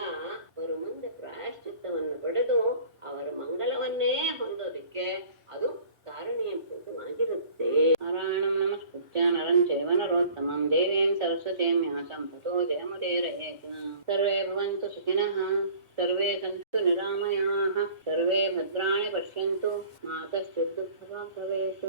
ಅವರು ಮುಂದೆ ಪ್ರಾಯಶ್ಚಿತ್ತವನ್ನು ಪಡೆದು ಅವರ ಮಂಗಲವನ್ನೇ ಹೊಂದೋದಿಕ್ಕೆ ಅದು ಕಾರಣೀಭೂತವಾಗಿರುತ್ತೆ. ನಾರಾಯಣಂ ನಮಸ್ಕೃತ್ಯ ನರಂ ಚೈವ ನರೋತ್ತಮಂ ದೇವೀಂ ಸರಸ್ವತೀಂ ವ್ಯಾಸಂ ತಥೋ ಜಯಮುದೀರಯೇತ್. ಸರ್ವೇ ಭವಂತು ಸುಖಿನಃ, ಸರ್ವೇ ಸಂತು ನಿರಾಮಯಾಃ, ಸರ್ವೇ ಭದ್ರಾಣಿ ಪಶ್ಯಂತು, ಮಾ ಕಶ್ಚಿತ್ ದುಃಖಭಾಗ್ ಭವೇತ್.